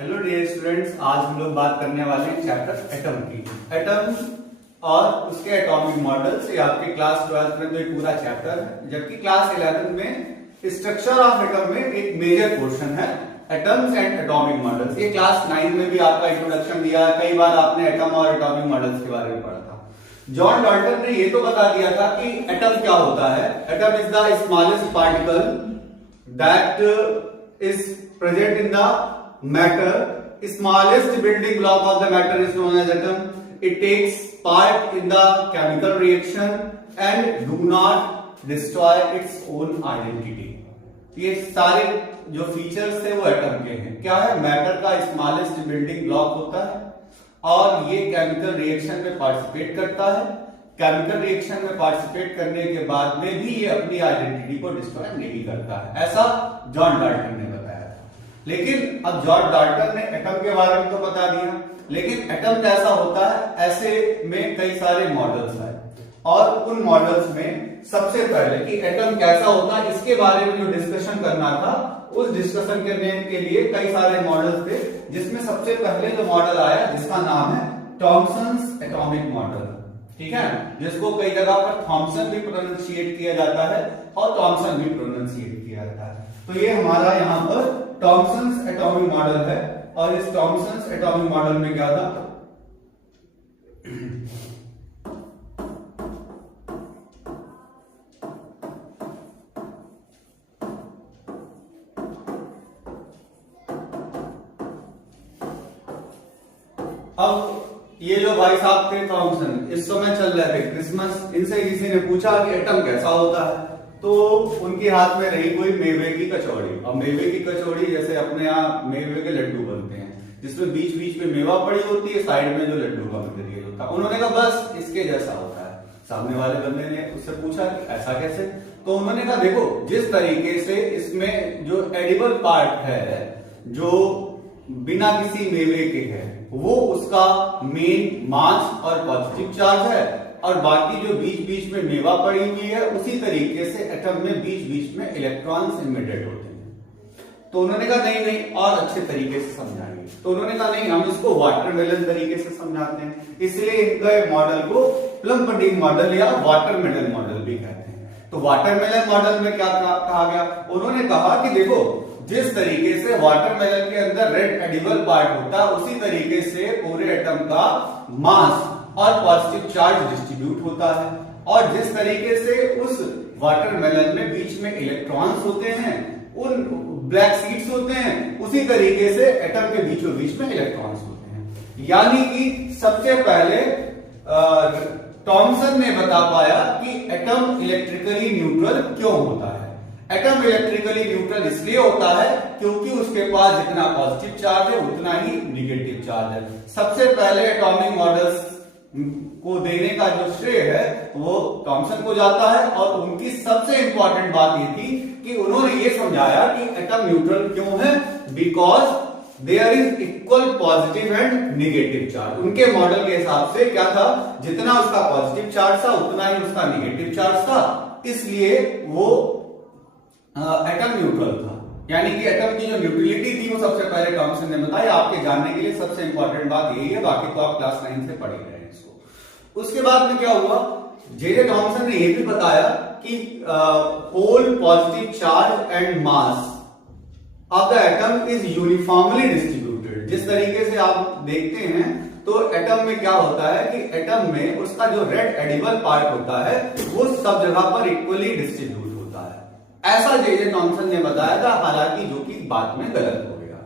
Hello dear students, आज हम लोग बात करने वाले हैं चैप्टर एटम की। एटम और उसके एटॉमिक मॉडल्स, ये आपके क्लास 12 में तो एक पूरा चैप्टर है, जबकि क्लास 11 में स्ट्रक्चर ऑफ एटम में एक मेजर पोर्शन है एटम्स एंड एटॉमिक मॉडल्स। ये क्लास 9 में भी आपका इंट्रोडक्शन दिया है, कई बार आपने एटम और एटॉमिक मॉडल्स के बारे में पढ़ा था। जॉन डाल्टन ने ये तो बता दिया था कि एटम क्या होता है। Atom is the smallest particle that is present in the matter. Smallest building block of the matter is known as atom. It takes part in the chemical reaction and do not destroy its own identity. ये सारे जो features थे वो atom के हैं। क्या है? Matter का स्मॉलेस्ट बिल्डिंग ब्लॉक होता है और ये केमिकल रिएक्शन में पार्टिसिपेट करता है। केमिकल रिएक्शन में पार्टिसिपेट करने के बाद में भी ये अपनी आइडेंटिटी को डिस्ट्रॉय नहीं करता है, ऐसा जॉन डाल्टन ने बताया। लेकिन अब जॉन डाल्टन ने एटम के बारे में तो बता दिया, लेकिन एटम कैसा होता है, ऐसे में कई सारे मॉडल्स हैं और उन मॉडल्स में सबसे पहले कि एटम कैसा होता है इसके बारे में जो डिस्कशन करना था, उस डिस्कशन करने के लिए कई सारे मॉडल्स थे, जिसमें सबसे पहले जो मॉडल आया जिसका नाम है थॉमसन्स एटॉमिक मॉडल। ठीक है, जिसको कई जगह पर थॉमसन भी प्रोनाउंसिएट किया जाता है और थॉमसन भी प्रोनाउंसिएट किया जाता है। तो ये हमारा यहाँ पर थॉमसन्स एटॉमिक मॉडल है और इस थॉमसन्स एटॉमिक मॉडल में क्या था, अब ये जो भाई साहब थे थॉमसन, इस समय चल रहे थे क्रिसमस, इनसे किसी ने पूछा कि एटम कैसा होता है, तो उनके हाथ में रही कोई मेवे की कचौड़ी। अब मेवे की कचौड़ी जैसे अपने यहाँ मेवे के लड्डू बनते हैं, जिसमें बीच बीच में मेवा पड़ी होती है, साइड में जो लड्डू का मटेरियल होता है। उन्होंने कहा बस इसके जैसा होता है। सामने वाले बंदे ने उससे पूछा कि ऐसा कैसे, तो उन्होंने कहा देखो, जिस तरीके से इसमें जो एडिबल पार्ट है, जो बिना किसी मेवे के है, वो उसका मेन मास और पॉजिटिव चार्ज है, और बाकी जो बीच बीच में मेवा पड़ी हुई है, उसी तरीके से एटम में बीच बीच में इलेक्ट्रॉन्स इमिटेड होते हैं। तो उन्होंने कहा नहीं नहीं, और अच्छे तरीके से समझाएंगे। तो उन्होंने कहा नहीं, हम इसको वाटरमेलन तरीके से समझाते हैं, इसलिए इनका मॉडल को प्लम पुडिंग मॉडल या वाटरमेलन मॉडल भी कहते हैं। तो वाटरमेलन मॉडल में क्या कहा गया, उन्होंने कहा कि देखो, जिस तरीके से वाटरमेलन के अंदर रेड एडिबल पार्ट होता है, उसी तरीके से पूरे एटम का मास और पॉजिटिव चार्ज डिस्ट्रीब्यूट होता है, और जिस तरीके से उस वाटरमेलन में बीच में इलेक्ट्रॉन्स होते हैं, उन ब्लैक सीड्स होते हैं, उसी तरीके से एटम के बीचों बीच में इलेक्ट्रॉन्स होते हैं। यानी कि सबसे पहले थॉमसन ने बता पाया कि एटम इलेक्ट्रिकली न्यूट्रल क्यों होता है। एटम इलेक्ट्रिकली न्यूट्रल इसलिए होता है क्योंकि उसके पास जितना पॉजिटिव चार्ज है उतना ही निगेटिव चार्ज है। सबसे पहले एटॉमिक मॉडल्स को देने का जो श्रेय है वो थॉमसन को जाता है, और उनकी सबसे इंपॉर्टेंट बात ये थी कि उन्होंने ये समझाया कि एटम न्यूट्रल क्यों है, because there is equal positive and negative charge. उनके मॉडल के हिसाब से क्या था, जितना उसका पॉजिटिव चार्ज था उतना ही उसका निगेटिव चार्ज था, इसलिए वो एटम न्यूट्रल था। यानी कि एटम की जो न्यूट्रलिटी थी वो सबसे पहले थॉमसन ने बताई। आपके जानने के लिए सबसे इंपॉर्टेंट बात यही है, बाकी तो आप क्लास 9 से पढ़ ही रहे हैं इसको। उसके बाद में क्या हुआ, जे थॉमसन ने यह भी बताया कि whole positive charge and mass of the atom is uniformly distributed. जिस तरीके से आप देखते हैं तो एटम में क्या होता है कि एटम में उसका जो रेड एडिबल पार्ट होता है वो सब जगह पर इक्वली डिस्ट्रीब्यूट होता है, ऐसा जे थॉमसन ने बताया था। हालांकि जो कि बाद में गलत हो गया,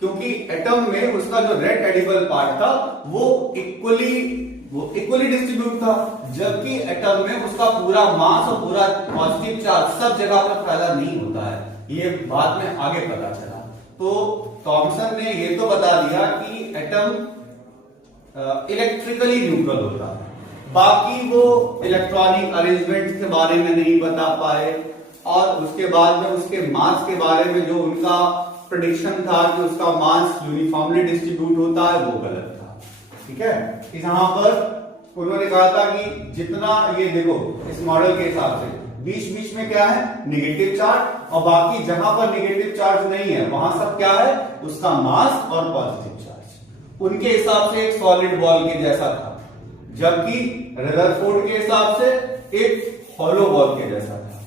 क्योंकि एटम में उसका जो रेड एडिबल पार्ट था वो इक्वली डिस्ट्रीब्यूट था, जबकि एटम में उसका पूरा मास और पूरा पॉजिटिव चार्ज सब जगह पर फैला नहीं होता है। ये बाद में आगे पता चला। तो थॉमसन ने ये तो बता दिया कि एटम इलेक्ट्रिकली न्यूट्रल होता है, बाकी वो इलेक्ट्रॉनिक अरेंजमेंट के बारे में नहीं बता पाए, और उसके बाद में उसके मास के बारे में जो उनका प्रेडिक्शन था कि उसका मास यूनिफॉर्मली डिस्ट्रीब्यूट होता है, वो गलत था। ठीक है, यहां पर उन्होंने कहा था कि जितना, ये देखो इस मॉडल के हिसाब से बीच बीच में क्या है, नेगेटिव चार्ज, और बाकी जहां पर नेगेटिव चार्ज नहीं है वहां सब क्या है, उसका मास और पॉजिटिव चार्ज। उनके हिसाब से एक सॉलिड बॉल के जैसा था, जबकि रदरफोर्ड के हिसाब से एक हॉलो बॉल के जैसा था।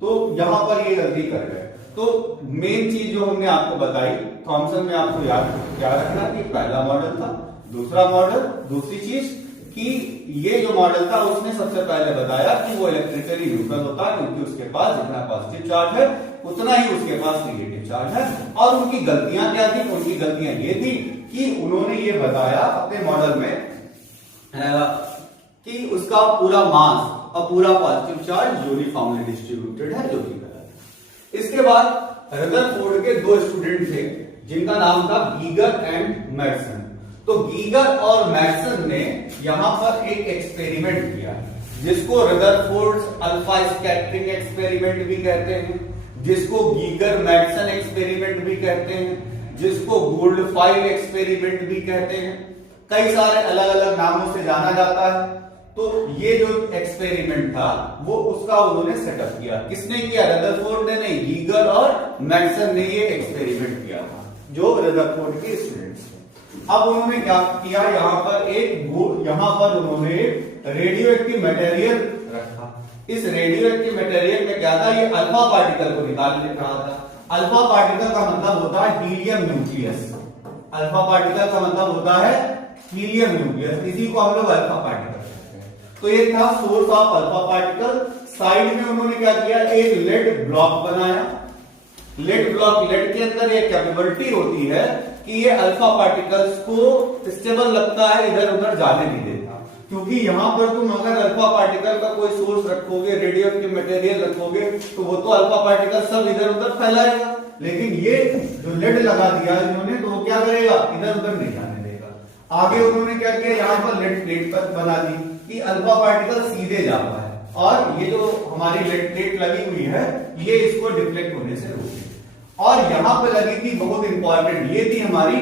तो यहां पर ये गलती कर गए। तो मेन चीज जो हमने आपको बताई थॉमसन में, आपको याद रखना कि पहला मॉडल था, दूसरा मॉडल, दूसरी चीज कि ये जो मॉडल था उसने सबसे पहले बताया कि वो इलेक्ट्रिकली न्यूट्रल होता है, क्योंकि उसके पास जितना पॉजिटिव चार्ज है उतना ही उसके पास नेगेटिव चार्ज है। और उनकी गलतियां क्या थी, उनकी गलतियां ये थी कि उन्होंने ये बताया अपने मॉडल में कि उसका पूरा मास और पूरा पॉजिटिव चार्ज यूनिफॉर्मली डिस्ट्रीब्यूटेड है, जो कि गलत है। इसके बाद रदरफोर्ड के दो स्टूडेंट थे जिनका नाम था गीगर एंड मैडसन। तो गीगर और मैडसन ने यहां पर एक एक्सपेरिमेंट किया जिसको रदरफोर्ड अल्फा स्कैटरिंग एक्सपेरिमेंट भी कहते हैं, जिसको गीगर मैडसन एक्सपेरिमेंट भी कहते हैं, जिसको गोल्डफाइल एक्सपेरिमेंट भी कहते हैं, कई सारे अलग अलग नामों से जाना जाता है। तो ये जो एक्सपेरिमेंट था वो उसका उन्होंने सेटअप किया। किसने किया, रदरफोर्ड ने नहीं, गीगर और मैडसन ने ये एक्सपेरिमेंट किया था, जो रदरफोर्ड के स्टूडेंट्स थे। अब उन्होंने क्या किया, यहां पर उन्होंने रेडियो एक्टिव मटेरियल रखा। इस रेडियो एक्टिव मटेरियल में क्या था, ये अल्फा पार्टिकल को निकाल रहा था। अल्फा पार्टिकल का मतलब होता है हीलियम न्यूक्लियस। अल्फा पार्टिकल का मतलब होता है हीलियम न्यूक्लियस, इसी को हम लोग अल्फा पार्टिकल कहते हैं। तो ये था source of alpha particle. Side में उन्होंने क्या किया, एक लेड ब्लॉक बनाया। लेड ब्लॉक, लेड के अंदर एक कैपेबिलिटी होती है कि ये अल्फा पार्टिकल्स को स्टेबल लगता है, इधर उधर जाने नहीं देता। क्योंकि यहां पर तुम अगर अल्फा पार्टिकल का कोई सोर्स रखोगे, रेडियो एक्टिव मटेरियल रखोगे, तो वो तो अल्फा पार्टिकल सब इधर उधर फैलाएगा। लेकिन ये जो लेड लगा दिया इन्होंने, तो वो क्या करेगा, इधर उधर नहीं जाने देगा। आगे उन्होंने क्या किया, यहाँ पर लेड प्लेट पर बना दी कि अल्फा पार्टिकल सीधे जा पाए, और ये जो हमारी लेड प्लेट लगी हुई है ये इसको डिफ्लेक्ट होने से रोके। और यहां पे लगी थी बहुत इंपॉर्टेंट, ये थी हमारी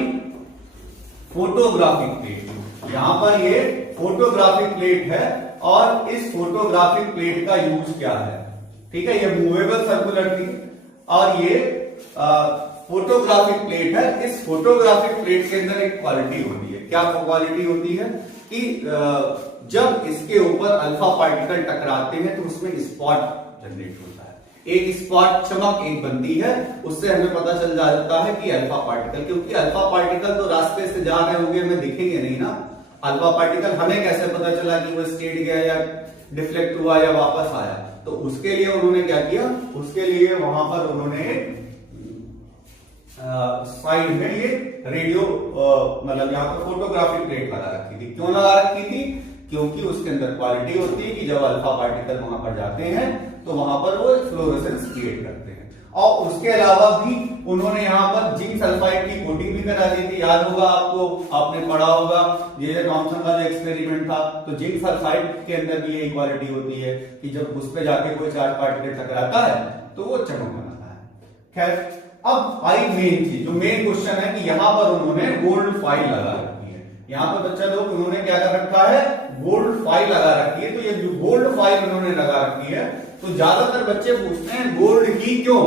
फोटोग्राफिक प्लेट। यहां पर ये फोटोग्राफिक प्लेट है, और इस फोटोग्राफिक प्लेट का यूज क्या है, ठीक है, ये मूवेबल सर्कुलर थी, और ये फोटोग्राफिक प्लेट है। इस फोटोग्राफिक प्लेट के अंदर एक क्वालिटी होती है, क्या क्वालिटी होती है कि जब इसके ऊपर अल्फा पार्टिकल टकराते हैं तो उसमें स्पॉट जनरेट होता है। एक स्पॉट चमक एक बनती है, उससे हमें पता चल जाता है कि अल्फा पार्टिकल, क्योंकि अल्फा पार्टिकल तो रास्ते से जा रहे होंगे, हमें दिखेंगे नहीं ना। अल्फा पार्टिकल हमें कैसे पता चला कि वो स्ट्रेट गया या डिफ्लेक्ट हुआ या वापस आया। तो उसके लिए उन्होंने क्या किया, उसके लिए वहां पर उन्होंने साइड में ये रेडियो मतलब यहाँ पर फोटोग्राफिक प्लेट लगा रखी थी। क्यों लगा रखी थी, क्योंकि उसके अंदर क्वालिटी होती है कि जब अल्फा पार्टिकल वहां पर जाते हैं तो वहां पर वो फ्लोरोसेंस क्रिएट करते हैं। और उसके अलावा भी उन्होंने यहाँ पर जिंक सल्फाइड की कोटिंग भी करा दी थी। याद होगा आपको, आपने पढ़ा होगा ये थॉमसन का जो एक्सपेरिमेंट था, तो जिंक सल्फाइड के अंदर भी यही क्वालिटी होती है कि जब उस पर जाके कोई चार्ज पार्टिकल टकराता है तो वो चमक बनाता है। खैर, अब आई मेन चीज, जो मेन क्वेश्चन है कि यहां पर उन्होंने गोल्ड फाइल लगा रखी है। यहां पर बच्चा लोग उन्होंने क्या कर रखा है, गोल्ड फाइल लगा रखी है। तो ये जो गोल्ड फाइल उन्होंने लगा रखी है, तो ज्यादातर बच्चे पूछते हैं गोल्ड ही क्यों,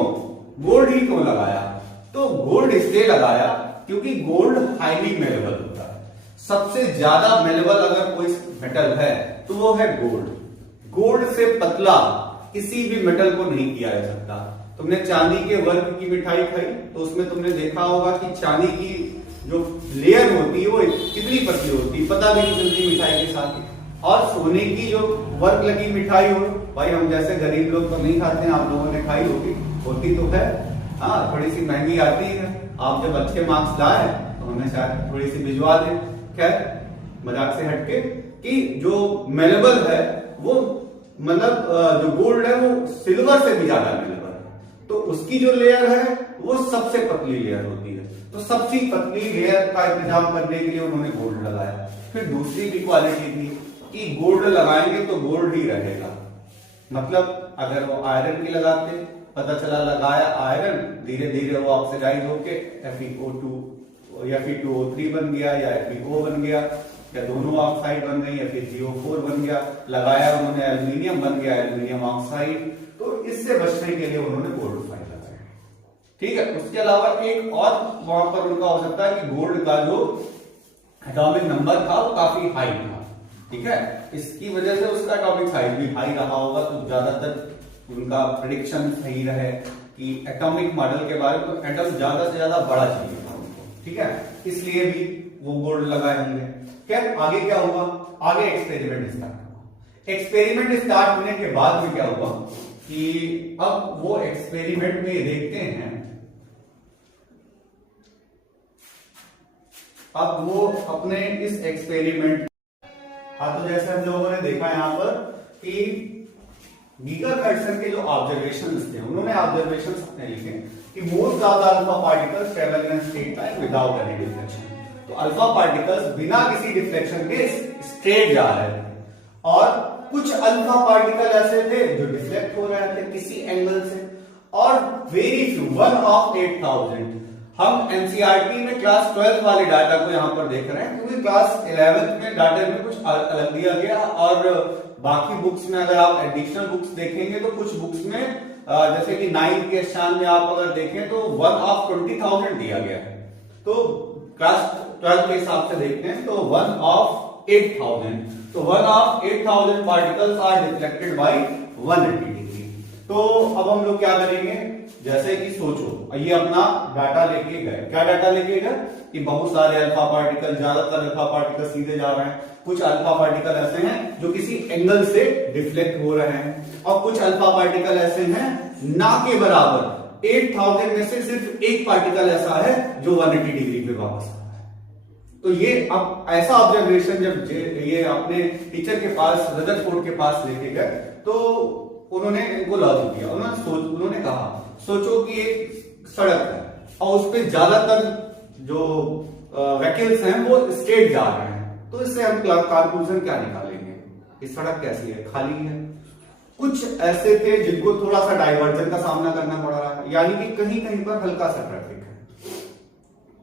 गोल्ड ही क्यों लगाया। तो गोल्ड इसलिए लगाया क्योंकि गोल्ड हाईली मेलेबल होता है। सबसे ज्यादा मेलेबल अगर कोई मेटल है तो वो है गोल्ड। गोल्ड से पतला किसी भी मेटल को नहीं किया जा सकता। तुमने चांदी के वर्क की मिठाई खाई तो उसमें तुमने देखा होगा कि चांदी की जो लेयर होती है वो कितनी पतली होती है, पता भी नहीं चलती मिठाई के साथ। और सोने की जो वर्क लगी मिठाई हो, भाई हम जैसे गरीब लोग तो नहीं खाते हैं, आप लोगों ने खाई होगी, होती तो है, हाँ थोड़ी सी महंगी आती है। आप जब अच्छे मार्क्स लाए तो हमें शायद थोड़ी सी भिजवा दें। खैर मजाक से हटके कि जो मेलेबल है वो मतलब जो गोल्ड है वो सिल्वर से भी ज्यादा मेलेबल है, तो उसकी जो लेयर है वो सबसे पतली लेयर होती है। तो सबसे पतली लेयर का इंतजाम करने के लिए उन्होंने गोल्ड लगाया। फिर दूसरी भी क्वालिटी थी कि गोल्ड लगाएंगे तो गोल्ड ही रहेगा। मतलब अगर वो आयरन की लगाते, पता चला लगाया आयरन, धीरे धीरे वो ऑक्सीडाइज होके FeO2 या Fe2O3 बन गया या FeO बन गया, या दोनों ऑक्साइड बन गई, या फिर GO4 बन गया। लगाया उन्होंने एल्यूमिनियम, बन गया एल्यूमिनियम ऑक्साइड। इससे बचने के लिए उन्होंने गोल्ड फाइन लगाया। ठीक है, उसके अलावा एक और वहां पर उनका हो सकता है कि गोल्ड का जो एटॉमिक नंबर था वो काफी हाई था। ठीक है, इसकी वजह से उसका एटॉमिक साइज भी हाई रहा होगा, तो ज्यादातर उनका प्रेडिक्शन सही रहे कि एटॉमिक मॉडल के बारे में, तो एटम ज्यादा से ज्यादा बड़ा चाहिए था उनको। ठीक है, इसलिए भी वो गोल्ड लगाए होंगे। क्या आगे क्या हुआ, आगे एक्सपेरिमेंट स्टार्ट हुआ। एक्सपेरिमेंट स्टार्ट होने के बाद में क्या हुआ कि अब वो एक्सपेरिमेंट में देखते हैं, अब वो अपने इस एक्सपेरिमेंट, हाँ तो जैसे हम लोगों ने देखा यहां पर कि गीगर फर्सन के जो ऑब्जर्वेशंस थे, उन्होंने ऑब्जर्वेशंस अपने लिखे कि most of the alpha particles travel in straight line without any deflection. तो अल्फा पार्टिकल्स बिना किसी डिफ्लेक्शन के स्ट्रेट जा रहे थे, और कुछ अल्फा पार्टिकल ऐसे थे जो डिफ्लेक्ट हो रहे थे किसी एंगल से, और वेरी फ्यू, 1 of 8000। हम एनसीईआरटी में क्लास 12 वाले डाटा को यहां पर देख रहे हैं, क्योंकि क्लास 11 में डाटा में कुछ अलग दिया गया, और बाकी बुक्स में अगर आप एडिशनल बुक्स देखेंगे तो कुछ बुक्स में जैसे कि 9 के स्थान में आप अगर देखें तो 1 of 20,000 दिया गया है। तो क्लास 12 के हिसाब से देखते हैं तो 1 of 8,000, तो 1 of 8,000 particles are deflected by 180 degree. तो अब हम लोग क्या करेंगे, जैसे कि सोचो ये अपना डाटा लेके गए, क्या डाटा लेके गए कि बहुत सारे अल्फा पार्टिकल, ज्यादातर अल्फा पार्टिकल सीधे जा रहे हैं, कुछ अल्फा पार्टिकल ऐसे हैं जो किसी एंगल से डिफ्लेक्ट हो रहे हैं, और कुछ अल्फा पार्टिकल ऐसे हैं ना के बराबर 8,000 में से सिर्फ एक पार्टिकल ऐसा है जो 180 डिग्री पे वापस आ रहा है। तो ये अब ऐसा ऑब्जर्वेशन जब ये अपने टीचर के पास, रदरफोर्ड के पास लेके गए, तो उन्होंने इनको लॉजिक दिया, उन्होंने कहा सोचो कि एक सड़क है और उस पर ज्यादातर जो व्हीकल्स हैं वो स्ट्रेट जा रहे हैं, तो इससे हम कंक्लूजन क्या निकालेंगे कि सड़क कैसी है, खाली है। कुछ ऐसे थे जिनको थोड़ा सा डाइवर्जन का सामना करना पड़ रहा है, यानी कि कहीं कहीं पर हल्का सा ट्रैफिक है,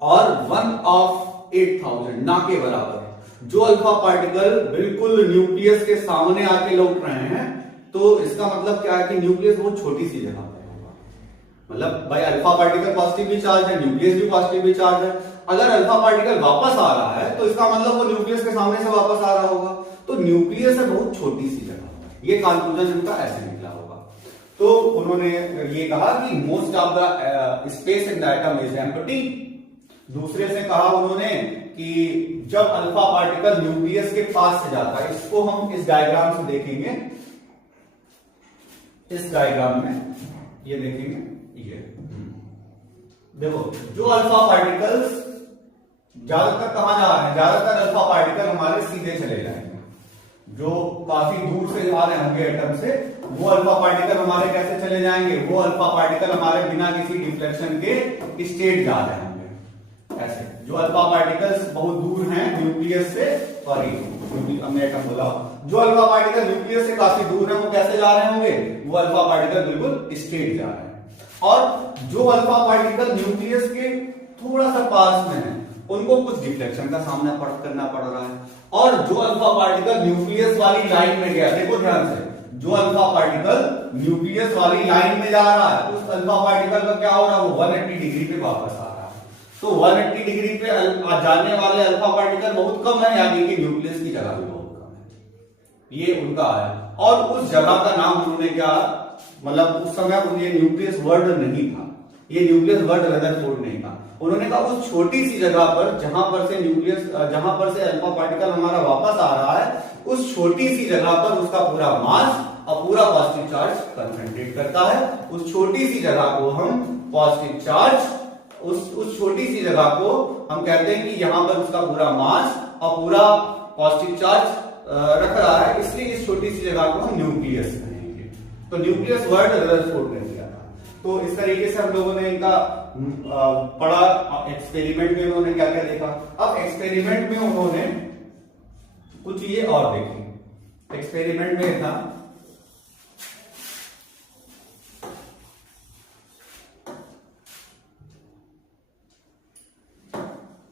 और 1 of 8,000 ना के बराबर जो अल्फा पार्टिकल बिल्कुल न्यूक्लियस के सामने आके लौट रहे हैं, तो इसका मतलब क्या है कि न्यूक्लियस बहुत छोटी सी जगह पर होगा। मतलब भाई अल्फा पार्टिकल पॉजिटिवली चार्ज है, न्यूक्लियस भी पॉजिटिवली चार्ज है, अगर अल्फा पार्टिकल वापस आ रहा है तो इसका मतलब वो न्यूक्लियस के सामने से वापस आ रहा होगा, तो न्यूक्लियस है बहुत छोटी सी जगह। ये कंक्लूजन इनका ऐसे निकला होगा। तो उन्होंने ये कहा कि most of the space in the atom is empty. दूसरे से कहा उन्होंने कि जब अल्फा पार्टिकल न्यूक्लियस के पास से जाता है, इसको हम इस डायग्राम से देखेंगे, इस डायग्राम में ये देखेंगे, ये देखो जो अल्फा पार्टिकल्स ज्यादातर कहां जा रहे हैं, ज्यादातर अल्फा पार्टिकल हमारे सीधे चले जाएंगे, जो काफी दूर से आ रहे होंगे एटम से, वो अल्फा पार्टिकल हमारे कैसे चले जाएंगे, वो अल्फा पार्टिकल हमारे बिना किसी डिफ्लेक्शन के स्टेट जा रहे होंगे। ऐसे जो अल्फा पार्टिकल्स बहुत दूर हैं न्यूक्लियस से, सॉरी हमने एटम बोला, जो अल्फा पार्टिकल न्यूक्लियस से काफी दूर है वो कैसे जा रहे होंगे, वो अल्फा पार्टिकल बिल्कुल स्ट्रेट जा रहे हैं। और जो अल्फा पार्टिकल न्यूक्लियस के थोड़ा सा पास में है उनको कुछ डिफ्लेक्शन का सामना करना पड़ रहा है, और जो अल्फा पार्टिकल न्यूक्लियस वाली लाइन में गया, देखो ध्यान से, जो अल्फा पार्टिकल न्यूक्लियस वाली लाइन में जा रहा है उस अल्फा पार्टिकल का क्या हो रहा है, वो 180 डिग्री पे वापस आ रहा है। तो 180 डिग्री पे जाने वाले अल्फा पार्टिकल बहुत कम है, यानी कि न्यूक्लियस की जगह भी बहुत कम है। ये उनका है, और उस जगह का नाम उन्होंने क्या, मतलब उस समय ये न्यूक्लियस वर्ड नहीं था, ये न्यूक्लियस वर्ड रदरफोर्ड नहीं था। उन्होंने कहा उस छोटी सी जगह पर जहां पर से न्यूक्लियस, जहां पर से अल्फा पार्टिकल हमारा वापस आ रहा है, उस छोटी सी जगह पर उसका पूरा मास और पूरा पॉजिटिव चार्ज कंसंट्रेट करता है। उस छोटी सी जगह को हम पॉजिटिव चार्ज, उस छोटी सी जगह को हम कहते हैं कि यहां पर उसका पूरा मास और पूरा पॉजिटिव चार्ज रख रहा है, इसलिए इस छोटी सी जगह को हम न्यूक्लियस कहेंगे। तो न्यूक्लियस वर्ड रदरफोर्ड ने दिया था। तो इस तरीके से हम लोगों ने इनका पढ़ा। एक्सपेरिमेंट में उन्होंने क्या क्या देखा, अब एक्सपेरिमेंट में उन्होंने कुछ चीजें और देखी। एक्सपेरिमेंट में था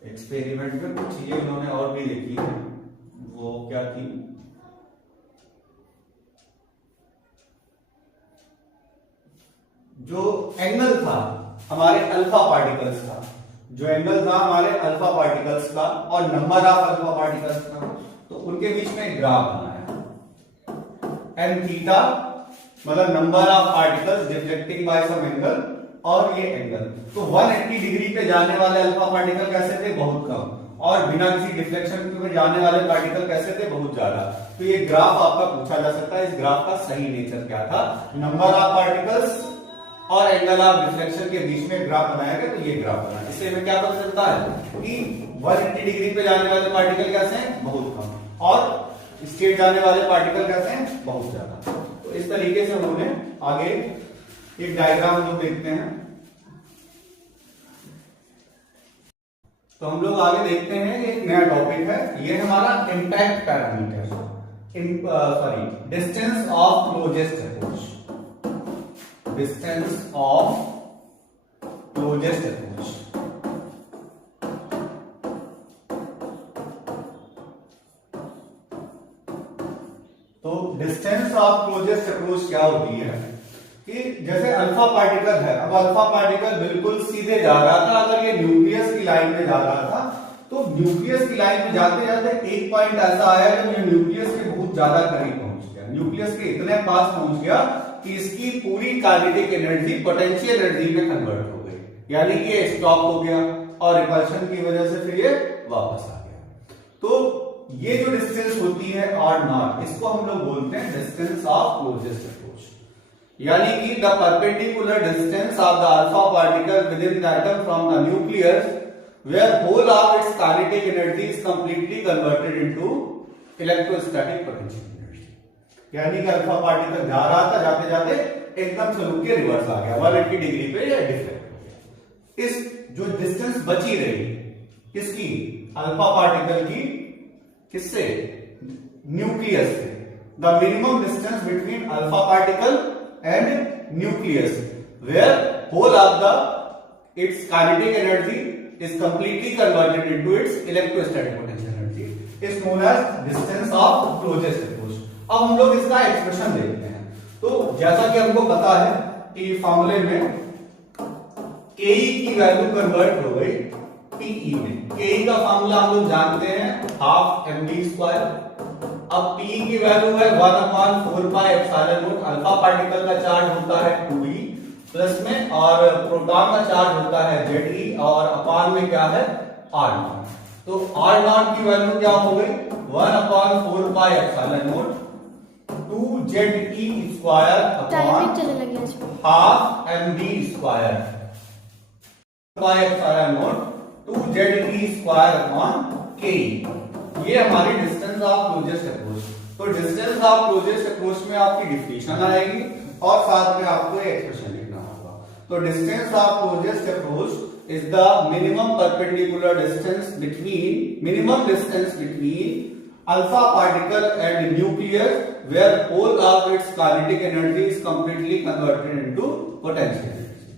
एक्सपेरिमेंट में कुछ चीजें उन्होंने और भी देखी है, वो क्या थी, जो एंगल था हमारे अल्फा पार्टिकल्स का, जो एंगल था हमारे अल्फा पार्टिकल्स का और नंबर ऑफ अल्फा पार्टिकल्स का, तो उनके बीच में एक ग्राफ बनाया। एन थीटा मतलब number of particles deflecting by some angle, और ये एंगल, तो 180 डिग्री पे जाने वाले अल्फा पार्टिकल कैसे थे, बहुत कम, और बिना किसी डिफ्लेक्शन पे जाने वाले पार्टिकल कैसे थे, बहुत ज्यादा। तो ये ग्राफ आपका पूछा जा सकता है, इस ग्राफ का सही नेचर क्या था, नंबर ऑफ पार्टिकल्स और एंगल ऑफ डिफ्लेक्शन के बीच में ग्राफ बनाया गया, तो ये ग्राफ बना। इससे हमें क्या पता चलता है कि 180 डिग्री पे जाने वाले पार्टिकल कैसे हैं, बहुत कम, और स्ट्रेट जाने वाले पार्टिकल कैसे हैं, बहुत ज्यादा। तो इस तरीके से उन्होंने आगे एक डायग्राम हम लोग देखते हैं। तो हम लोग आगे देखते हैं, एक नया टॉपिक है, ये हमारा impact parameter, distance of closest approach, distance of closest approach. तो डिस्टेंस ऑफ क्लोजेस्ट अप्रोच क्या होती है कि जैसे अल्फा पार्टिकल है, अब अल्फा पार्टिकल बिल्कुल सीधे जा रहा था, अगर ये न्यूक्लियस की लाइन में जा रहा था, तो न्यूक्लियस की लाइन में जाते जाते एक पॉइंट ऐसा आया जब ये न्यूक्लियस के बहुत ज्यादा करीब पहुंच गया, न्यूक्लियस के इतने पास पहुंच गया कि इसकी पूरी काइनेटिक एनर्जी पोटेंशियल एनर्जी में कन्वर्ट हो गई, यानी कि ये स्टॉप हो गया और रिपल्शन की वजह से फिर ये वापस आ गया। तो ये जो डिस्टेंस होती है आर नॉट, इसको हम लोग बोलते हैं डिस्टेंस ऑफ क्लोजेस्ट अप्रोच, यानी कि the perpendicular distance of the alpha particle within the atom from the nucleus where whole of its kinetic energy is completely converted into electrostatic potential energy, यानी कि alpha particle जा रहा था, जाते जाते एकदम से रुक के रिवर्स आ गया, 180 डिग्री पे या डिफ्लेक्ट हो गया। इस जो डिस्टेंस बची रही किसकी, अल्फा पार्टिकल की, किससे, न्यूक्लियस से, the minimum distance between alpha particle and nucleus where whole of the its kinetic energy is completely converted into its electrostatic potential energy is known as distance of closest approach। अब हम लोग इसका expression देखते हैं। तो जैसा कि हमको पता है कि फॉर्मूले में Ke की वैल्यू कन्वर्ट हो गई Pe में, Ke का फॉर्मूला हम लोग जानते हैं हाफ mv²। अब P की वैल्यू है 1/4πε0, अल्फा पार्टिकल का चार्ज होता है 2e प्लस में, और प्रोटॉन का चार्ज होता है Ze, और अपान में क्या है R0। तो R0 की वैल्यू क्या हो गई 1/4πε0 2Ze² half mv² πε0 2Ze² Ke। ये हमारी डिस्टेंस ऑफ क्लोजेस्ट अप्रोच। तो डिस्टेंस ऑफ क्लोजेस्ट अप्रोच में आपकी डिफिनेशन आएगी और साथ में आपको एक्सप्रेशन लिखना होगा। तो distance of closest approach is the minimum perpendicular distance between alpha particle and nucleus where whole of its kinetic energy is completely converted into potential energy,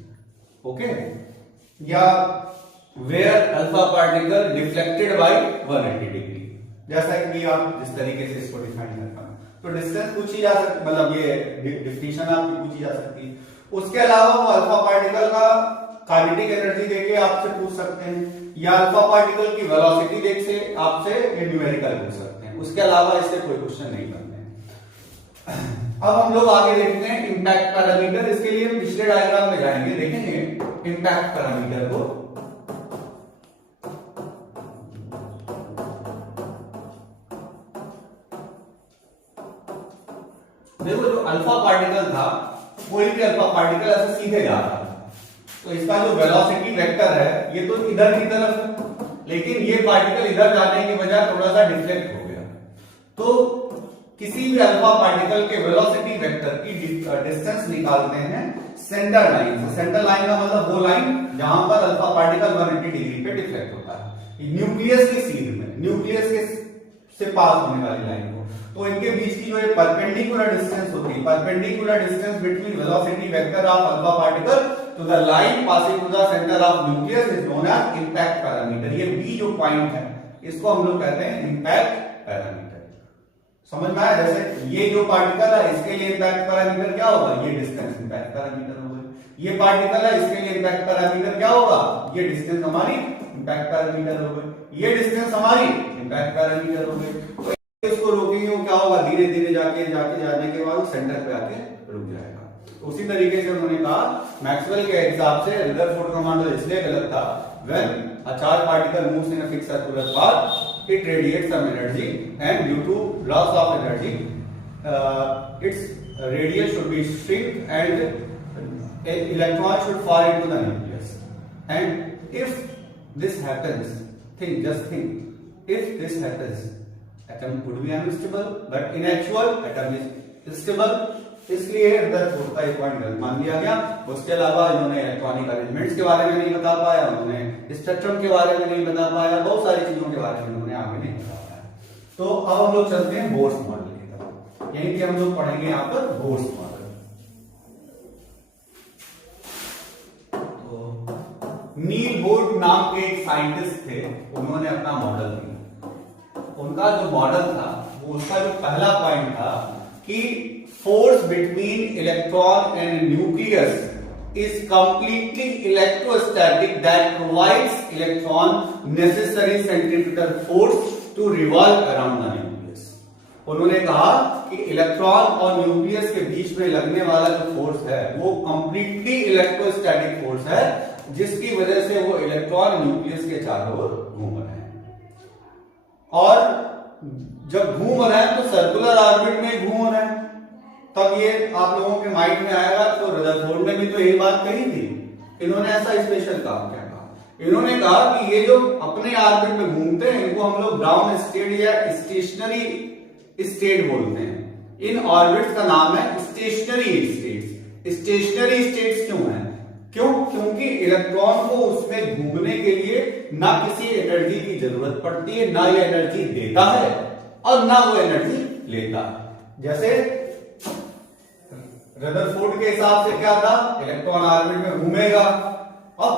okay, या where alpha particle deflected by 180 degree, जैसा कि आप जिस तरीके से इसको define करता हूं। तो डिस्टेंस पूछी जा सकती, मतलब ये डिफिनेशन आपकी पूछी जा सकती है। उसके अलावा वो अल्फा पार्टिकल का काइनेटिक एनर्जी देके आपसे पूछ सकते हैं, या अल्फा पार्टिकल की वेलोसिटी देख से आपसे ये न्यूमेरिकल पूछ सकते हैं। उसके अलावा इससे कोई क्वेश्चन नहीं बनते हैं। अब हम लोग आगे देखते हैं इम्पैक्ट पैरामीटर। इसके लिए हम पिछले डायग्राम में जाएंगे, देखेंगे इम्पैक्ट पैरामीटर को। देखो जो अल्फा पार्टिकल था, कोई भी अल्फा पार्टिकल ऐसे सीधे जा रहा है, तो इसका जो वेलोसिटी वेक्टर है ये तो इधर की तरफ है, लेकिन ये पार्टिकल इधर जाने की बजाय थोड़ा सा डिफ्लेक्ट हो गया। तो किसी भी अल्फा पार्टिकल के वेलोसिटी वेक्टर की डिस्टेंस निकालते हैं सेंटर लाइन से। सेंटर लाइन का मतलब वो लाइन जहां पर अल्फा पार्टिकल 180 डिग्री पे डिफ्लेक्ट होता है, न्यूक्लियस के सीध में, न्यूक्लियस के से पास होने वाली लाइन को। तो इनके बीच की जो ये परपेंडिकुलर डिस्टेंस होती है, perpendicular distance between velocity vector of alpha particle to the line passing to the centre of nucleus is known as impact parameter. ये बी जो पॉइंट है इसको हम लोग कहते हैं इम्पैक्ट पैरामीटर। समझ में आया? जैसे ये जो पार्टिकल है इसके लिए इम्पैक्ट पैरामीटर क्या होगा, ये डिस्टेंस इम्पैक्ट पैरामीटर होगा। ये पार्टिकल है, इसके लिए इम्पैक्ट पैरामीटर क्या होगा, ये डिस्टेंस हमारी इम्पैक्ट पैरामीटर हो गई, ये डिस्टेंस हमारी इम्पैक्ट पैरामीटर हो गई। तो इसको रोकेंगे वो क्या होगा, धीरे धीरे जाके जाने के बाद सेंटर पे आके रुक जाएगा। तो उसी तरीके से उन्होंने कहा मैक्सवेल के हिसाब से रदरफोर्ड का मॉडल इसलिए गलत था, when a charge particle moves in a fixed circular path it radiates some energy and due to loss of energy its radius should be shrink and electron should fall into the nucleus. And if this happens, just think, if this happens, atom could be unstable, but in actual atom is stable. इसलिए Rutherford का एक point गलत मान लिया गया। उसके अलावा इन्होंने इलेक्ट्रॉनिक अरेंजमेंट्स के बारे में नहीं बता पाया, उन्होंने स्पेक्ट्रम के बारे में नहीं बता पाया, बहुत सारी चीजों के बारे में उन्होंने आगे नहीं बता पाया। तो अब हम लोग चलते हैं बोर्स मॉडल की तरफ, यानी कि हम लोग पढ़ेंगे यहाँ पर बोर्स मॉडल। नील बोर्ड नाम के एक साइंटिस्ट थे, उन्होंने अपना मॉडल दिया। उनका जो मॉडल था वो उसका जो पहला पॉइंट था कि force between electron and nucleus is completely electrostatic that provides electron necessary centrifugal force to revolve around the nucleus. उन्होंने कहा कि इलेक्ट्रॉन और न्यूक्लियस के बीच में लगने वाला जो फोर्स है वो कंप्लीटली इलेक्ट्रोस्टैटिक फोर्स है, जिसकी वजह से वो इलेक्ट्रॉन न्यूक्लियस के चारों ओर घूम रहे हैं। और जब घूम रहे हैं तो सर्कुलर ऑर्बिट में घूम रहे हैं। तब ये आप लोगों के माइंड में आएगा तो रदरफोर्ड ने भी तो यही बात कही थी, इन्होंने ऐसा स्पेशल काम क्या कहा, इन्होंने कहा कि ये जो अपने ऑर्बिट में घूमते हैं इनको हम लोग ग्राउंड स्टेट या स्टेशनरी स्टेट बोलते हैं। इन ऑर्बिट्स का नाम है स्टेशनरी स्टेट्स। स्टेशनरी स्टेट्स क्यों है, क्योंकि इलेक्ट्रॉन को उसमें घूमने के लिए ना किसी एनर्जी की जरूरत पड़ती है, ना ये एनर्जी देता है और ना वो एनर्जी लेता है। जैसे रदरफोर्ड के हिसाब से क्या था, इलेक्ट्रॉन ऑर्बिट में घूमेगा और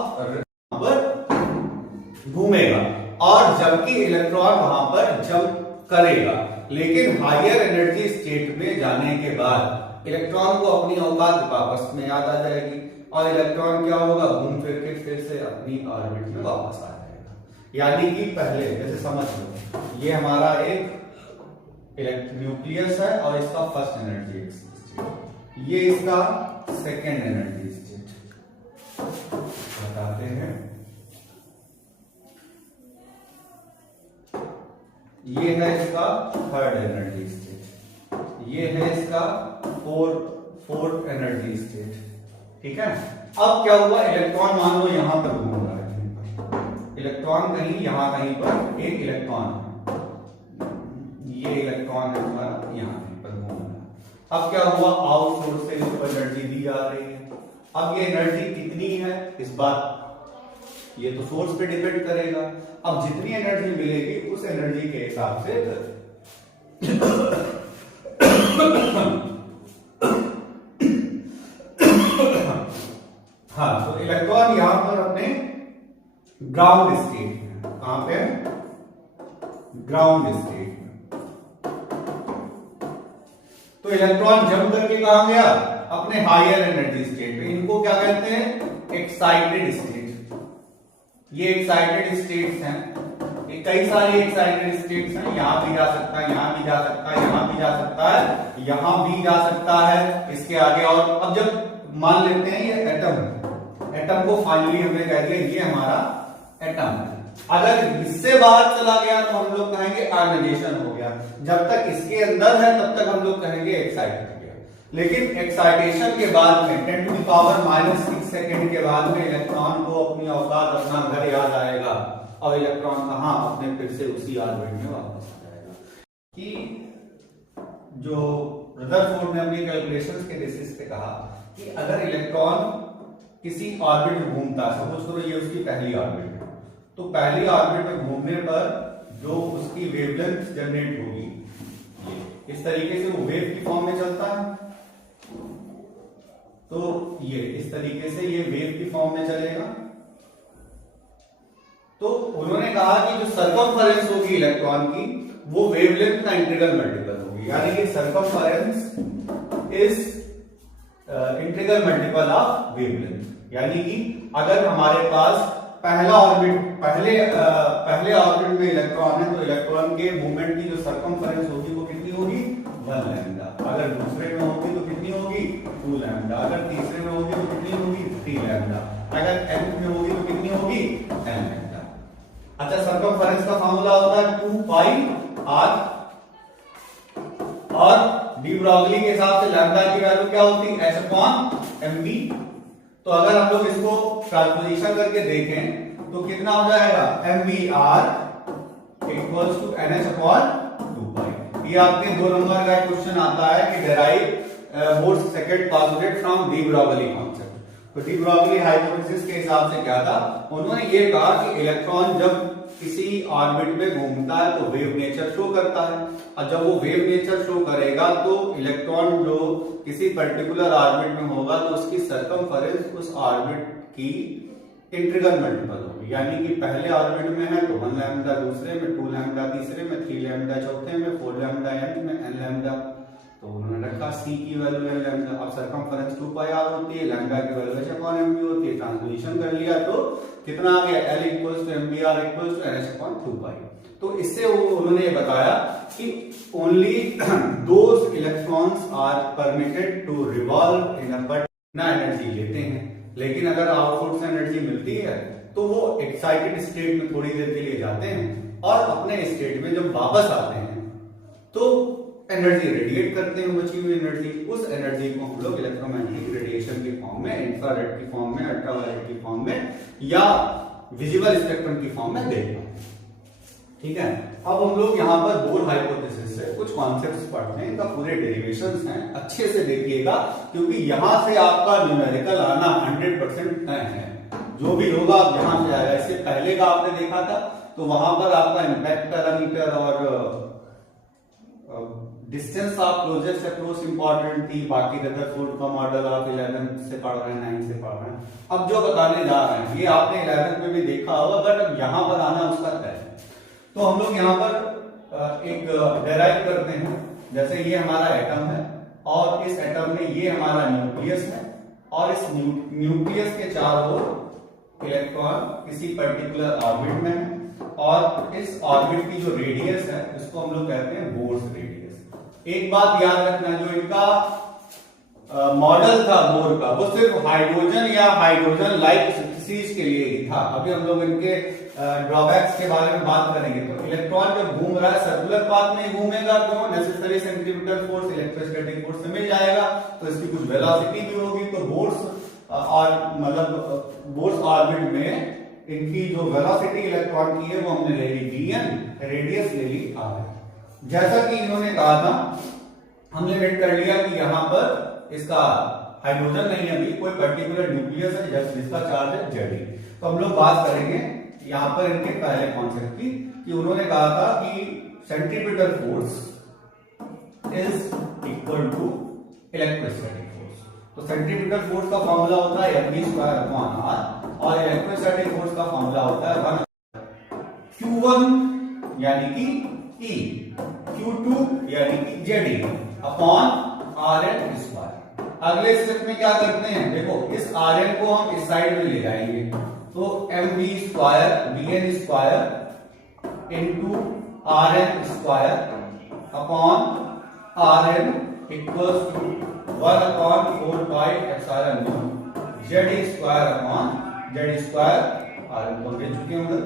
घूमेगा और जबकि इलेक्ट्रॉन वहां पर जंप करेगा, लेकिन हायर एनर्जी स्टेट में जाने के बाद इलेक्ट्रॉन को अपनी औकात वापस में याद आ जाएगी और इलेक्ट्रॉन क्या होगा, घूम फिर के फिर से अपनी ऑर्बिट में वापस आ जाएगा। यानी कि पहले जैसे समझ लो ये हमारा एक न्यूक्लियस है और इसका फर्स्ट एनर्जी स्टेट, ये इसका सेकेंड एनर्जी स्टेट बताते हैं, ये है इसका थर्ड एनर्जी स्टेट, ये है इसका फोर्थ एनर्जी स्टेट। ठीक है, अब क्या हुआ, इलेक्ट्रॉन मान लो यहां पर घूम रहा है, इलेक्ट्रॉन कहीं यहां कहीं पर एक इलेक्ट्रॉन है, ये इलेक्ट्रॉन है हमारा यहां कहीं पर घूम रहा है। अब क्या हुआ, आउट सोर्स से इसको एनर्जी दी जा रही है। अब ये एनर्जी कितनी है इस बात, ये तो सोर्स पे डिपेंड करेगा। अब जितनी एनर्जी मिलेगी उस एनर्जी के हिसाब से हाँ, तो इलेक्ट्रॉन यहां पर अपने ग्राउंड स्टेट में, कहां पे, ग्राउंड स्टेट में। तो इलेक्ट्रॉन जंप करके कहां गया, अपने हायर एनर्जी स्टेट में। इनको क्या कहते हैं, एक्साइटेड स्टेट। ये एक्साइटेड स्टेट्स हैं, कई सारे एक्साइटेड स्टेट्स हैं, यहां भी जा सकता है, यहां भी जा सकता है, यहां भी जा सकता है, यहां भी जा सकता है, इसके आगे। और अब जब मान लेते हैं ये एटम को फाइनली हमने कह दिया ये हमारा एटम है, अगर इससे बाहर चला गया तो हम लोग कहेंगे आयोनाइजेशन हो गया। जब तक इसके अंदर है तब तक हम लोग कहेंगे एक्साइटेड हो गया, लेकिन एक्साइटेशन के बाद में 10⁻⁶ सेकेंड के बाद में इलेक्ट्रॉन को अपनी औकात, अपना घर याद आएगा और इलेक्ट्रॉन कहां, अपने फिर से उसी ऑर्बिट में वापस आ जाएगा। कि जो रदरफोर्ड ने अपनी कैलकुलेशंस के बेसिस पे कहा कि अगर इलेक्ट्रॉन किसी ऑर्बिट में घूमता है, सपोज करो ये उसकी पहली ऑर्बिट है, तो पहली ऑर्बिट में घूमने पर जो उसकी वेवलेंथ जनरेट होगी, ये इस तरीके से वो वेव की फॉर्म में चलता है, तो ये इस तरीके से ये वेव की फॉर्म में चलेगा। तो उन्होंने कहा कि जो सर्कमफरेंस होगी इलेक्ट्रॉन की वो वेवलेंथ का इंटीग्रल मल्टीपल होगी, यानी कि circumference is integral multiple of wavelength, यानी कि अगर हमारे पास पहले ऑर्बिट में इलेक्ट्रॉन है तो इलेक्ट्रॉन के मूवमेंट की जो सर्कमफरेंस होगी वो कितनी होगी 1 लैम्डा, अगर दूसरे में होगी तो कितनी होगी 2 लैम्डा, अगर तीसरे में होगी तो कितनी होगी 3 लैम्डा, अगर nth में होगी तो कितनी होगी n लैम्डा। अच्छा, सर्कमफरेंस का फार्मूला होता है 2 पाई r, और डी ब्रॉगली के हिसाब से लैम्डा की वैल्यू क्या होती है h/mv। तो अगर हम लोग इसको ट्रांसपोजिशन करके देखें तो कितना हो जाएगा mvr इक्वल्स टू nh/2 ये आपके 2 नंबर का क्वेश्चन आता है कि derive most second postulate from de Broglie concept. तो डी ब्रॉगली हाइपोथेसिस के हिसाब से क्या था, उन्होंने ये कहा कि इलेक्ट्रॉन जब किसी ऑर्बिट में घूमता है तो वेव नेचर शो करता है, और जब वो वेव नेचर शो करेगा तो इलेक्ट्रॉन जो किसी पर्टिकुलर ऑर्बिट में होगा तो उसकी सर्कमफरेंस उस ऑर्बिट की इंटीग्रल मल्टीपल होगी, यानी कि पहले ऑर्बिट में है तो 1 लैम्डा, दूसरे में 2 लैम्डा, तीसरे में 3 लैम्डा, चौथे में 4 लैम्डा, nth में n लैम्डा। तो उन्होंने रखा c की वैल्यू n लैम्डा, अब सर्कमफरेंस 2 पाई r होती है, लैम्डा की वैल्यू h/mv होती है, ट्रांसपोजिशन कर लिया तो कितना आ गया l equals to mvr equals to nh/2 तो इससे उन्होंने ये बताया कि only those electrons are permitted to revolve in a particular energy लेते हैं, लेकिन अगर आउटपुट से एनर्जी मिलती है तो वो एक्साइटेड स्टेट में थोड़ी देर के लिए जाते हैं और अपने स्टेट में जब वापस आते हैं तो एनर्जी रेडिएट करते हैं, बची हुई एनर्जी, उस एनर्जी को हम लोग इलेक्ट्रोमैग्नेटिक रेडिएशन के फॉर्म में, इंफ्रारेड की फॉर्म में, अल्ट्रावायलेट की फॉर्म में या विजिबल स्पेक्ट्रम की फॉर्म में देखते हैं। ठीक है, अब हम लोग यहाँ पर बोर हाइपोथेसिस से कुछ कॉन्सेप्ट्स पढ़ते हैं, इनका पूरे डेरिवेशंस हैं, अच्छे से देखिएगा क्योंकि यहाँ से आपका न्यूमेरिकल आना 100% तय है। जो भी होगा आप यहाँ से आएगा, इससे पहले का आपने देखा था तो वहां पर आपका इम्पैक्ट पैरामीटर और distance of closest approach important थी, बाकी रदरफोर्ड का मॉडल आप 11 से पढ़ रहे हैं, 9 से पढ़ रहे हैं। अब जो बताने जा रहे हैं ये आपने 11 में भी देखा होगा, बट अब यहाँ पर आना उसका तय है। तो हम लोग यहाँ पर एक डेराइव करते हैं, जैसे ये हमारा एटम है और इस एटम में ये हमारा न्यूक्लियस है और इस न्यूक्लियस के चारों ओर इलेक्ट्रॉन किसी पर्टिकुलर ऑर्बिट में है और इस ऑर्बिट की जो रेडियस है उसको हम लोग कहते हैं बोर्स रेडियस। एक बात याद रखना, जो इनका मॉडल था बोर का वो सिर्फ हाइड्रोजन या हाइड्रोजन लाइक स्पीसीज के लिए ही था। अभी हम लोग इनके ड्रॉबैक्स के बारे में बात करेंगे। तो इलेक्ट्रॉन जब घूम रहा है सर्कुलर पाथ में घूमेगा, क्यों? Necessary centripetal force electrostatic force से मिल जाएगा, तो इसकी कुछ वेलोसिटी भी होगी। तो बोर्स और मतलब बोर्स ऑर्बिट में इनकी जो वेलोसिटी इलेक्ट्रॉन की है वो हमने ले ली vn, रेडियस ले ली r। जैसा कि इन्होंने कहा था, हमने वेट कर लिया कि यहाँ पर इसका हाइड्रोजन नहीं है, अभी कोई पर्टिकुलर न्यूक्लियस है जिसका चार्ज है Ze। तो हम लोग बात करेंगे यहाँ पर इनके पहले कॉन्सेप्ट की, कि उन्होंने कहा था कि centripetal force is equal to electrostatic force. तो सेंट्रीपिटल फोर्स का फॉर्मूला होता है mv²/r और इलेक्ट्रोस्टैटिक फोर्स का फॉर्मूला होता है 1Q1 यानी कि E, Q2 यानी कि Ze अपॉन Rn²। अगले स्टेप में क्या करते हैं, देखो इस Rn को हम इस साइड में ले जाएंगे, तो mv² Vn² into Rn² upon Rn equals to 1/4πε0 Ze² upon Z² Rn को दे चुके हैं उधर।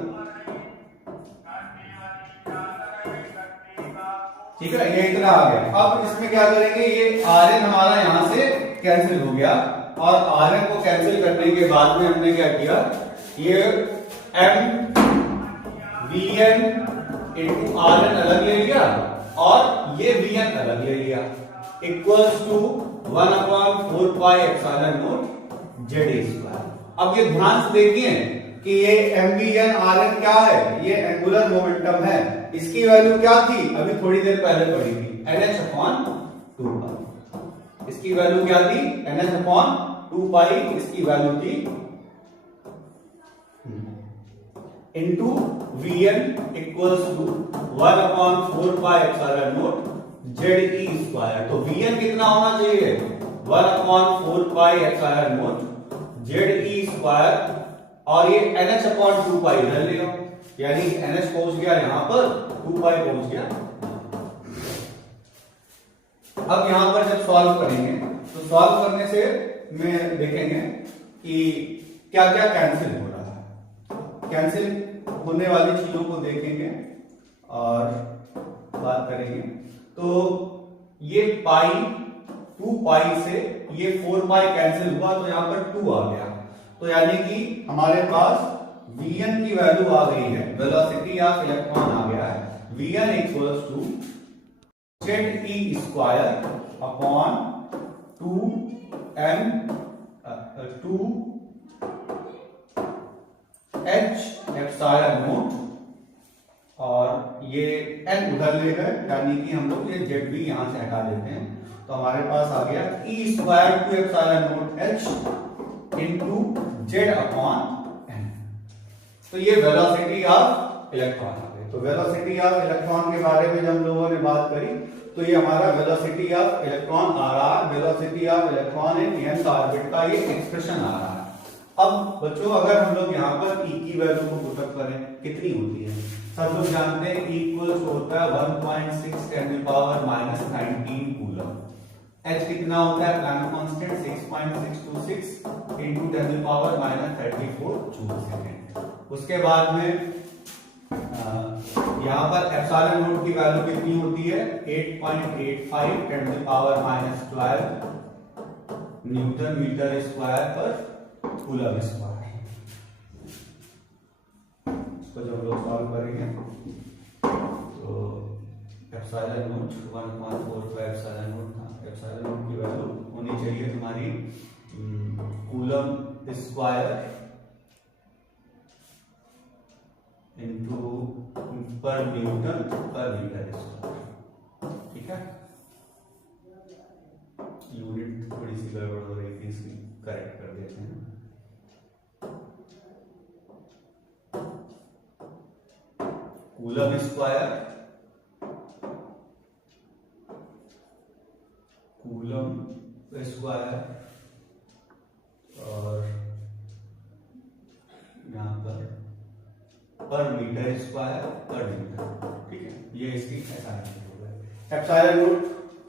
ठीक है, ये इतना आ गया। अब इसमें क्या करेंगे, ये Rn हमारा यहां से कैंसिल हो गया और Rn को कैंसिल करने के बाद में हमने क्या किया, ये mVn इंटू Rn अलग ले लिया और ये Vn अलग ले लिया, इक्वल्स टू 1/4πε0 Ze²। अब ये ध्यान से देखिए कि ये mVn Rn क्या है, ये एंगुलर मोमेंटम है। इसकी वैल्यू क्या थी, अभी थोड़ी देर पहले पढ़ी थी, nh/2π। इसकी वैल्यू क्या थी, nh/2π। इसकी वैल्यू थी into Vn equals to 1/4πε0 Ze²। तो Vn कितना होना चाहिए, 1/4πε0 ZE² और ये NH/2π इधर ले लो, यानी NH पहुंच गया यहां पर, 2π पहुंच गया। अब यहां पर जब सॉल्व करेंगे तो सॉल्व करने से में देखेंगे कि क्या क्या कैंसिल हो रहा है। कैंसिल होने वाली चीजों को देखेंगे और बात करेंगे। तो ये पाई 2π से ये 4π कैंसिल हुआ तो यहां पर 2 आ गया, तो यानी कि हमारे पास Vn की वैल्यू आ गई है, वेलोसिटी ऑफ इलेक्ट्रॉन आ गया है। Vn equals to ZE² upon 2h/0 और ये n उधर ले गए, यानी कि हम लोग ये ZB यहां से हटा देते हैं, तो हमारे पास आ गया E² 2h/0h into Z upon n। तो ये वेलोसिटी ऑफ इलेक्ट्रॉन आ गई। तो वेलोसिटी ऑफ इलेक्ट्रॉन के बारे में जब हम लोगों ने बात करी तो ये हमारा वेलोसिटी ऑफ इलेक्ट्रॉन आ रहा है, velocity of electron in nth orbit का ये एक्सप्रेशन आ रहा है। अब बच्चों अगर हम लोग यहाँ पर E की वैल्यू को पुटअप करें कितनी होती है, सब लोग जानते हैं E इक्वल्स होता है 1.6 × 10⁻⁹ कूलम। H कितना होता है, Planck constant 6.626 into 10⁻34 joule second. उसके बाद में यहाँ पर ε0 की वैल्यू कितनी होती है, 8.85 × 10⁻12 न्यूटन मीटर स्क्वायर पर कूलम स्क्वायर। इसको जब लोग सॉल्व करेंगे तो ε0 1.45 था, ε0 की वैल्यू होनी चाहिए तुम्हारी कूलम स्क्वायर इंटू पर न्यूटन पर मीटर स्क्वायर। ठीक है, यूनिट थोड़ी सी गड़बड़ हो रही थी, इसकी करेक्ट कर देते हैं। कूलम स्क्वायर और यहां पर मीटर स्क्वायर पर मीटर। ठीक है, ये इसकी एप्सिलॉन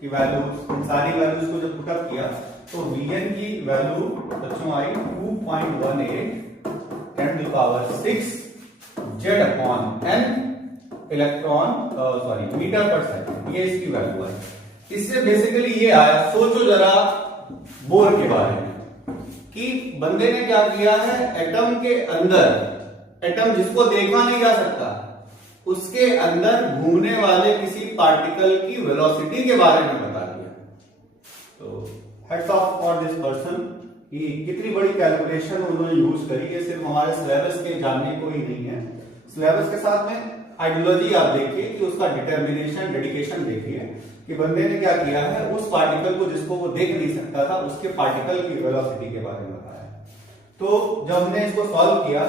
की वैल्यू, इन सारी वैल्यूज को जब पुटअप किया तो Vn की वैल्यू बच्चों आई 2.18 × 10⁻6 Z upon n electron metre पर सेकंड, ये इसकी वैल्यू आई। इससे बेसिकली ये आया, सोचो जरा बोर के बारे में कि बंदे ने क्या किया है, एटम के अंदर, एटम जिसको देखा नहीं जा सकता उसके अंदर घूमने वाले किसी पार्टिकल की वेलोसिटी के बारे में बता दिया। तो heads of for this person कि कितनी बड़ी कैलकुलेशन उन्होंने यूज करी। ये सिर्फ हमारे सिलेबस के जानने को ही नहीं है, सिलेबस के साथ में आइडियोलॉजी आप देखिए कि उसका डिटर्मिनेशन, डेडिकेशन देखिए कि बंदे ने क्या किया है, उस पार्टिकल को जिसको वो देख नहीं सकता था उसके पार्टिकल की वेलोसिटी के बारे में बताया। तो जब हमने इसको सॉल्व किया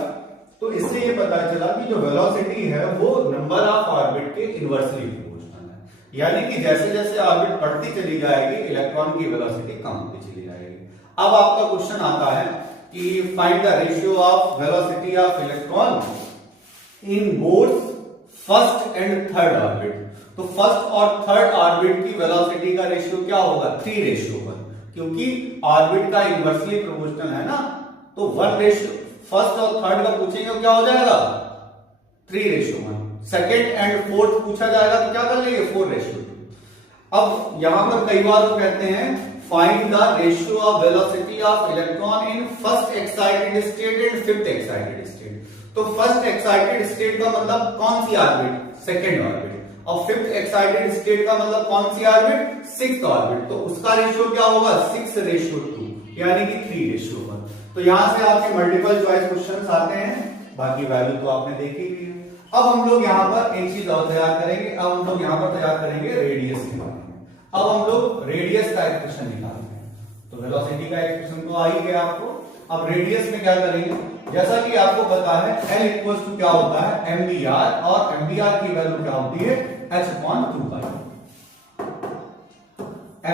तो इससे ये पता चला कि जो वेलोसिटी है वो नंबर ऑफ ऑर्बिट के इनवर्सली प्रोपोर्शनल है, यानी कि जैसे जैसे ऑर्बिट बढ़ती चली जाएगी इलेक्ट्रॉन की वेलोसिटी कम होती चली जाएगी। अब आपका क्वेश्चन आता है कि find the ratio of velocity of electron in both first and third orbit. तो फर्स्ट और थर्ड ऑर्बिट की वेलोसिटी का रेशियो क्या होगा, 3:1, क्योंकि ऑर्बिट का इनवर्सली प्रोपोर्शनल है ना, तो 1:, फर्स्ट और थर्ड का पूछेंगे तो क्या हो जाएगा 3:1। सेकेंड एंड फोर्थ पूछा जाएगा तो क्या कर लेंगे 4:2। अब यहां पर कई बार वो कहते हैं find the ratio of velocity of electron in first excited state and fifth excited state. तो फर्स्ट एक्साइटेड स्टेट का मतलब कौन सी ऑर्बिट, सेकेंड ऑर्बिट, और फिफ्थ एक्साइटेड स्टेट का मतलब कौन सी ऑर्बिट, सिक्स्थ ऑर्बिट। तो उसका रेशियो क्या होगा 6:2, यानी कि 3:1। तो यहां से आपके मल्टीपल चॉइस क्वेश्चंस आते हैं, बाकी वैल्यू तो आपने देखी ही है। अब हम लोग यहां पर एक चीज और तैयार करेंगे, अब हम लोग यहां पर तैयार करेंगे रेडियस के बारे में। अब हम लोग रेडियस का एक्सप्रेशन निकालते हैं। तो वेलोसिटी का एक्सप्रेशन तो आ ही गया आपको। अब रेडियस में क्या करेंगे, जैसा कि आपको पता है L इक्वल्स टू क्या होता है mvr, और mvr की वैल्यू क्या होती है h/2π।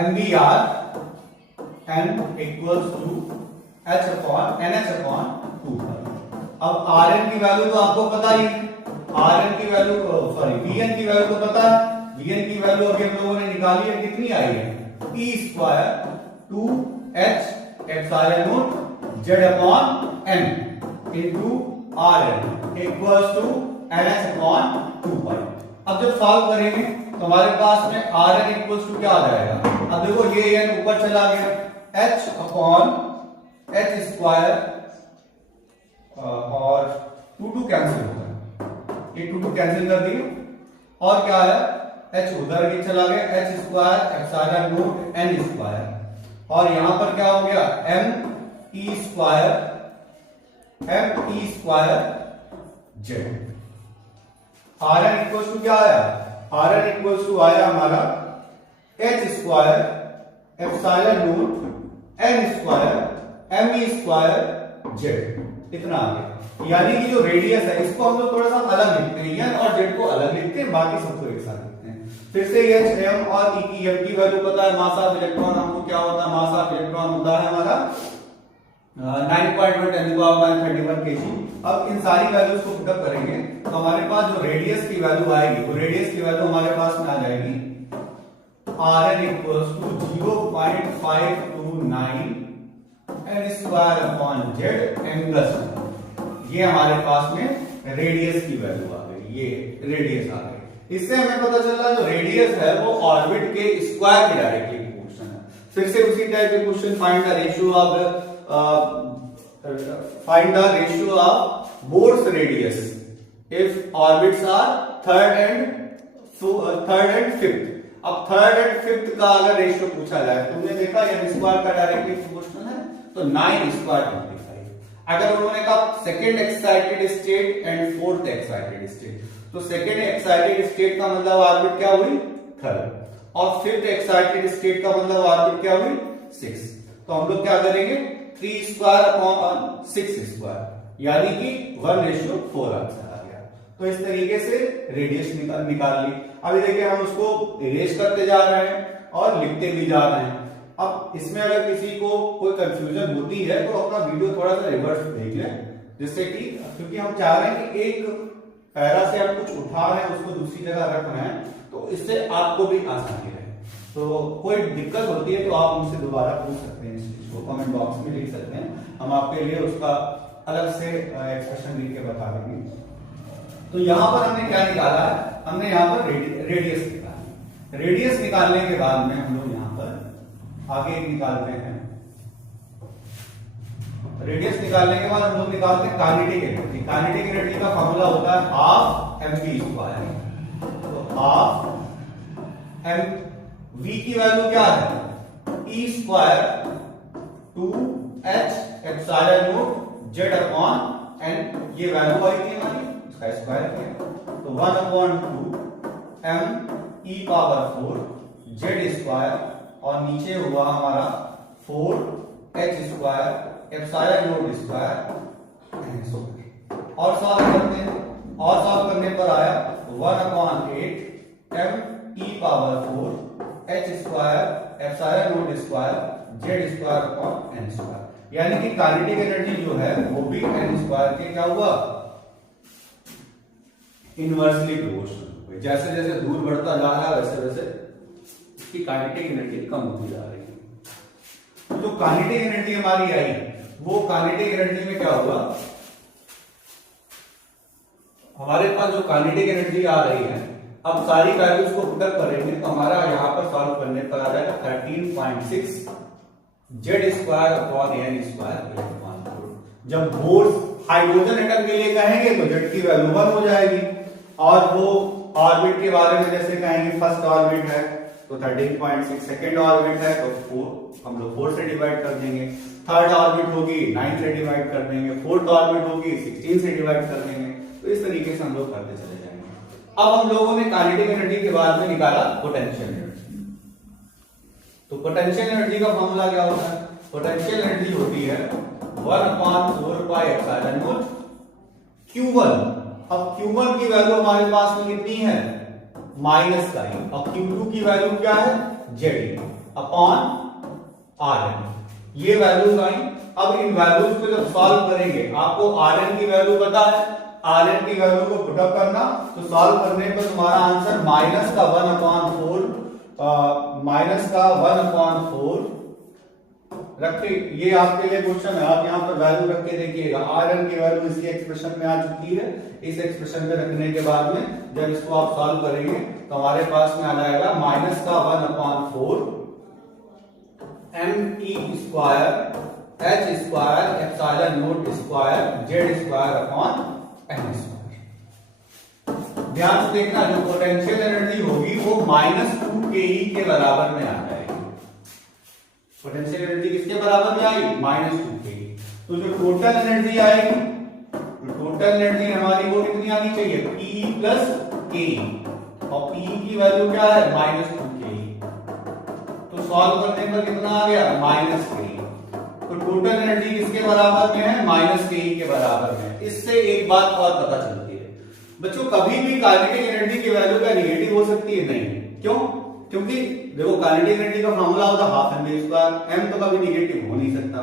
mvr n equals to h upon NH upon 2 pi. अब Rn की वैल्यू तो आपको पता ही है, Rn की वैल्यू Vn की वैल्यू तो पता है। Vn की वैल्यू अभी हम लोगों ने निकाली है, कितनी आई है? P square 2h epsilon naught z upon n into Rn equals to NH upon 2 pi. अब जब सॉल्व करेंगे तो हमारे पास में Rn इक्वल्स टू क्या आ जाएगा? अब देखो ये n ऊपर चला गया, h अपॉन h स्क्वायर और 2 कैंसिल होता है, ये 2 कैंसिल कर दिए और क्या आया? h उधर भी चला गया, h square epsilon naught n square और यहां पर क्या हो गया? m e square z। Rn equals to क्या आया? Rn इक्वल्स टू आया हमारा h square epsilon naught n square m e square z, इतना आ गया। यानी कि जो रेडियस है इसको हम लोग थोड़ा सा अलग लिखते हैं, n और z को अलग लिखते हैं, बाकी सबको एक साथ लिखते हैं। फिर से h m और e की m की वैल्यू पता है, मास ऑफ इलेक्ट्रॉन हमको क्या होता है? मास ऑफ इलेक्ट्रॉन होता है हमारा 9.1 10 31 kg। अब इन सारी वैल्यूज को पुटअप करेंगे तो हमारे पास जो रेडियस की वैल्यू आएगी, वो रेडियस की वैल्यू हमारे पास में आ जाएगी Rn equals to 0.529 n square upon z angle. ये हमारे पास में रेडियस की वैल्यू आ गई, ये रेडियस आ गई। इससे हमें पता चला जो रेडियस है वो ऑर्बिट के स्क्वायर के डायरेक्टली प्रोपोर्शनल है। फिर से उसी टाइप के question, find the ratio of Bohr's radius if orbits are third and fifth. अब थर्ड एंड फिफ्थ का अगर रेशियो पूछा जाए, तुमने देखा ये स्क्वायर का डायरेक्टली प्रोपोर्शनल है, तो 9 स्क्वायर 25। अगर उन्होंने कहा second excited state and fourth excited state, तो सेकेंड एक्साइटेड स्टेट का मतलब ऑर्बिट क्या हुई? थर्ड, और फिफ्थ एक्साइटेड स्टेट का मतलब ऑर्बिट क्या हुई? 6। तो हम लोग क्या करेंगे? 3 स्क्वायर अपॉन 6 स्क्वायर, यानी कि 1:4 आंसर आ गया। तो इस तरीके से रेडियस निकाल ली। अभी देखिए हम उसको इरेज करते जा रहे हैं और लिखते भी जा रहे हैं। अब इसमें अगर किसी को कोई कंफ्यूजन होती है तो अपना वीडियो थोड़ा सा रिवर्स देख लें, जिससे कि, क्योंकि हम चाह रहे हैं कि एक पैरा से आप कुछ उठा रहे हैं उसको दूसरी जगह रख रहे हैं, तो इससे आपको भी आसानी रहे। तो कोई दिक्कत होती है तो आप मुझसे दोबारा पूछ सकते हैं, इस चीज को कमेंट बॉक्स में लिख सकते हैं, हम आपके लिए उसका अलग से एक्सप्रेशन लिख के बता देंगे। तो यहां पर हमने क्या निकाला है? हमने यहां पर रेडियस निकाला। रेडियस निकालने के बाद में हम लोग यहां पर आगे निकालते हैं, रेडियस निकालने के बाद हम लोग निकालते हैं काइनेटिक एनर्जी। काइनेटिक एनर्जी का फॉर्मूला होता है हाफ mv स्क्वायर। तो हाफ m v की वैल्यू क्या है? e square 2h epsilon naught z upon n, ये वैल्यू आई थी हमारी, इसका स्क्वायर किया तो 1/2 m e power 4 z square और नीचे हुआ हमारा 4h square epsilon naught square. और सॉल्व करते हैं, और सॉल्व करने पर आया 1/8 m e power 4 h square epsilon naught square z square upon n square. यानी कि काइनेटिक एनर्जी जो है वो भी n स्क्वायर के क्या हुआ? Inversely proportional. जैसे जैसे दूर बढ़ता जा रहा है वैसे वैसे इसकी काइनेटिक एनर्जी कम होती जा रही है। तो काइनेटिक एनर्जी हमारी आई, वो काइनेटिक एनर्जी में क्या हुआ? हमारे पास जो काइनेटिक एनर्जी आ रही है, अब सारी वैल्यूज को पुटअप करेंगे तो हमारा यहां पर सॉल्व करने पर आ जाएगा 13.6 z square upon n square electron volt. जब बोर्स हाइड्रोजन एटम के लिए कहेंगे तो z की वैल्यू 1 हो जाएगी, और वो ऑर्बिट के बारे में जैसे कहेंगे फर्स्ट ऑर्बिट है तो 13.6, सेकेंड ऑर्बिट है तो 4, हम लोग 4 से डिवाइड कर देंगे, थर्ड ऑर्बिट होगी 9 से डिवाइड कर देंगे, फोर्थ ऑर्बिट होगी 16 से डिवाइड कर देंगे। तो इस तरीके से हम लोग करते चले जाएंगे। अब हम लोगों ने काइनेटिक एनर्जी के बाद में निकाला पोटेंशियल एनर्जी। तो पोटेंशियल एनर्जी का फॉर्मूला क्या होता है? पोटेंशियल एनर्जी होती है 1/4 पाई एप्सिलॉन नॉट Q1। अब Q1 की वैल्यू हमारे पास में कितनी है? माइनस का ही। अब Q2 की वैल्यू क्या है? Z अपॉन Rn, ये वैल्यूज आई। अब इन वैल्यूज को जब सॉल्व करेंगे, आपको Rn की वैल्यू पता है, Rn की वैल्यू को पुटअप करना, तो सॉल्व करने पर तुम्हारा आंसर माइनस का 1/4 रखे। ये आपके लिए क्वेश्चन है, आप यहाँ पर वैल्यू रख के देखिएगा। Rn की वैल्यू इसी एक्सप्रेशन में आ चुकी है। इस एक्सप्रेशन में रखने के बाद में जब इसको आप सॉल्व करेंगे तो हमारे पास में आ जाएगा माइनस का 1/4 me square h square epsilon naught square z square upon m square. ध्यान से देखना, जो पोटेंशियल एनर्जी होगी वो -2ke के बराबर में आ जाएगी। पोटेंशियल एनर्जी किसके बराबर में आई? -2ke। तो जो टोटल एनर्जी आएगी, टोटल एनर्जी हमारी वो कितनी आनी चाहिए? P प्लस के, और P की वैल्यू क्या है? -2ke। तो सॉल्व करने पर कितना आ गया? -ke। तो टोटल एनर्जी किसके बराबर में है? -ke के बराबर में। इससे एक बात और पता चलती है बच्चों, कभी भी काइनेटिक एनर्जी की वैल्यू क्या निगेटिव हो सकती है? नहीं। क्यों? क्योंकि देखो काइनेटिक एनर्जी का फार्मूला होता है 12 mv स्क्वायर, m तो कभी निगेटिव हो नहीं सकता,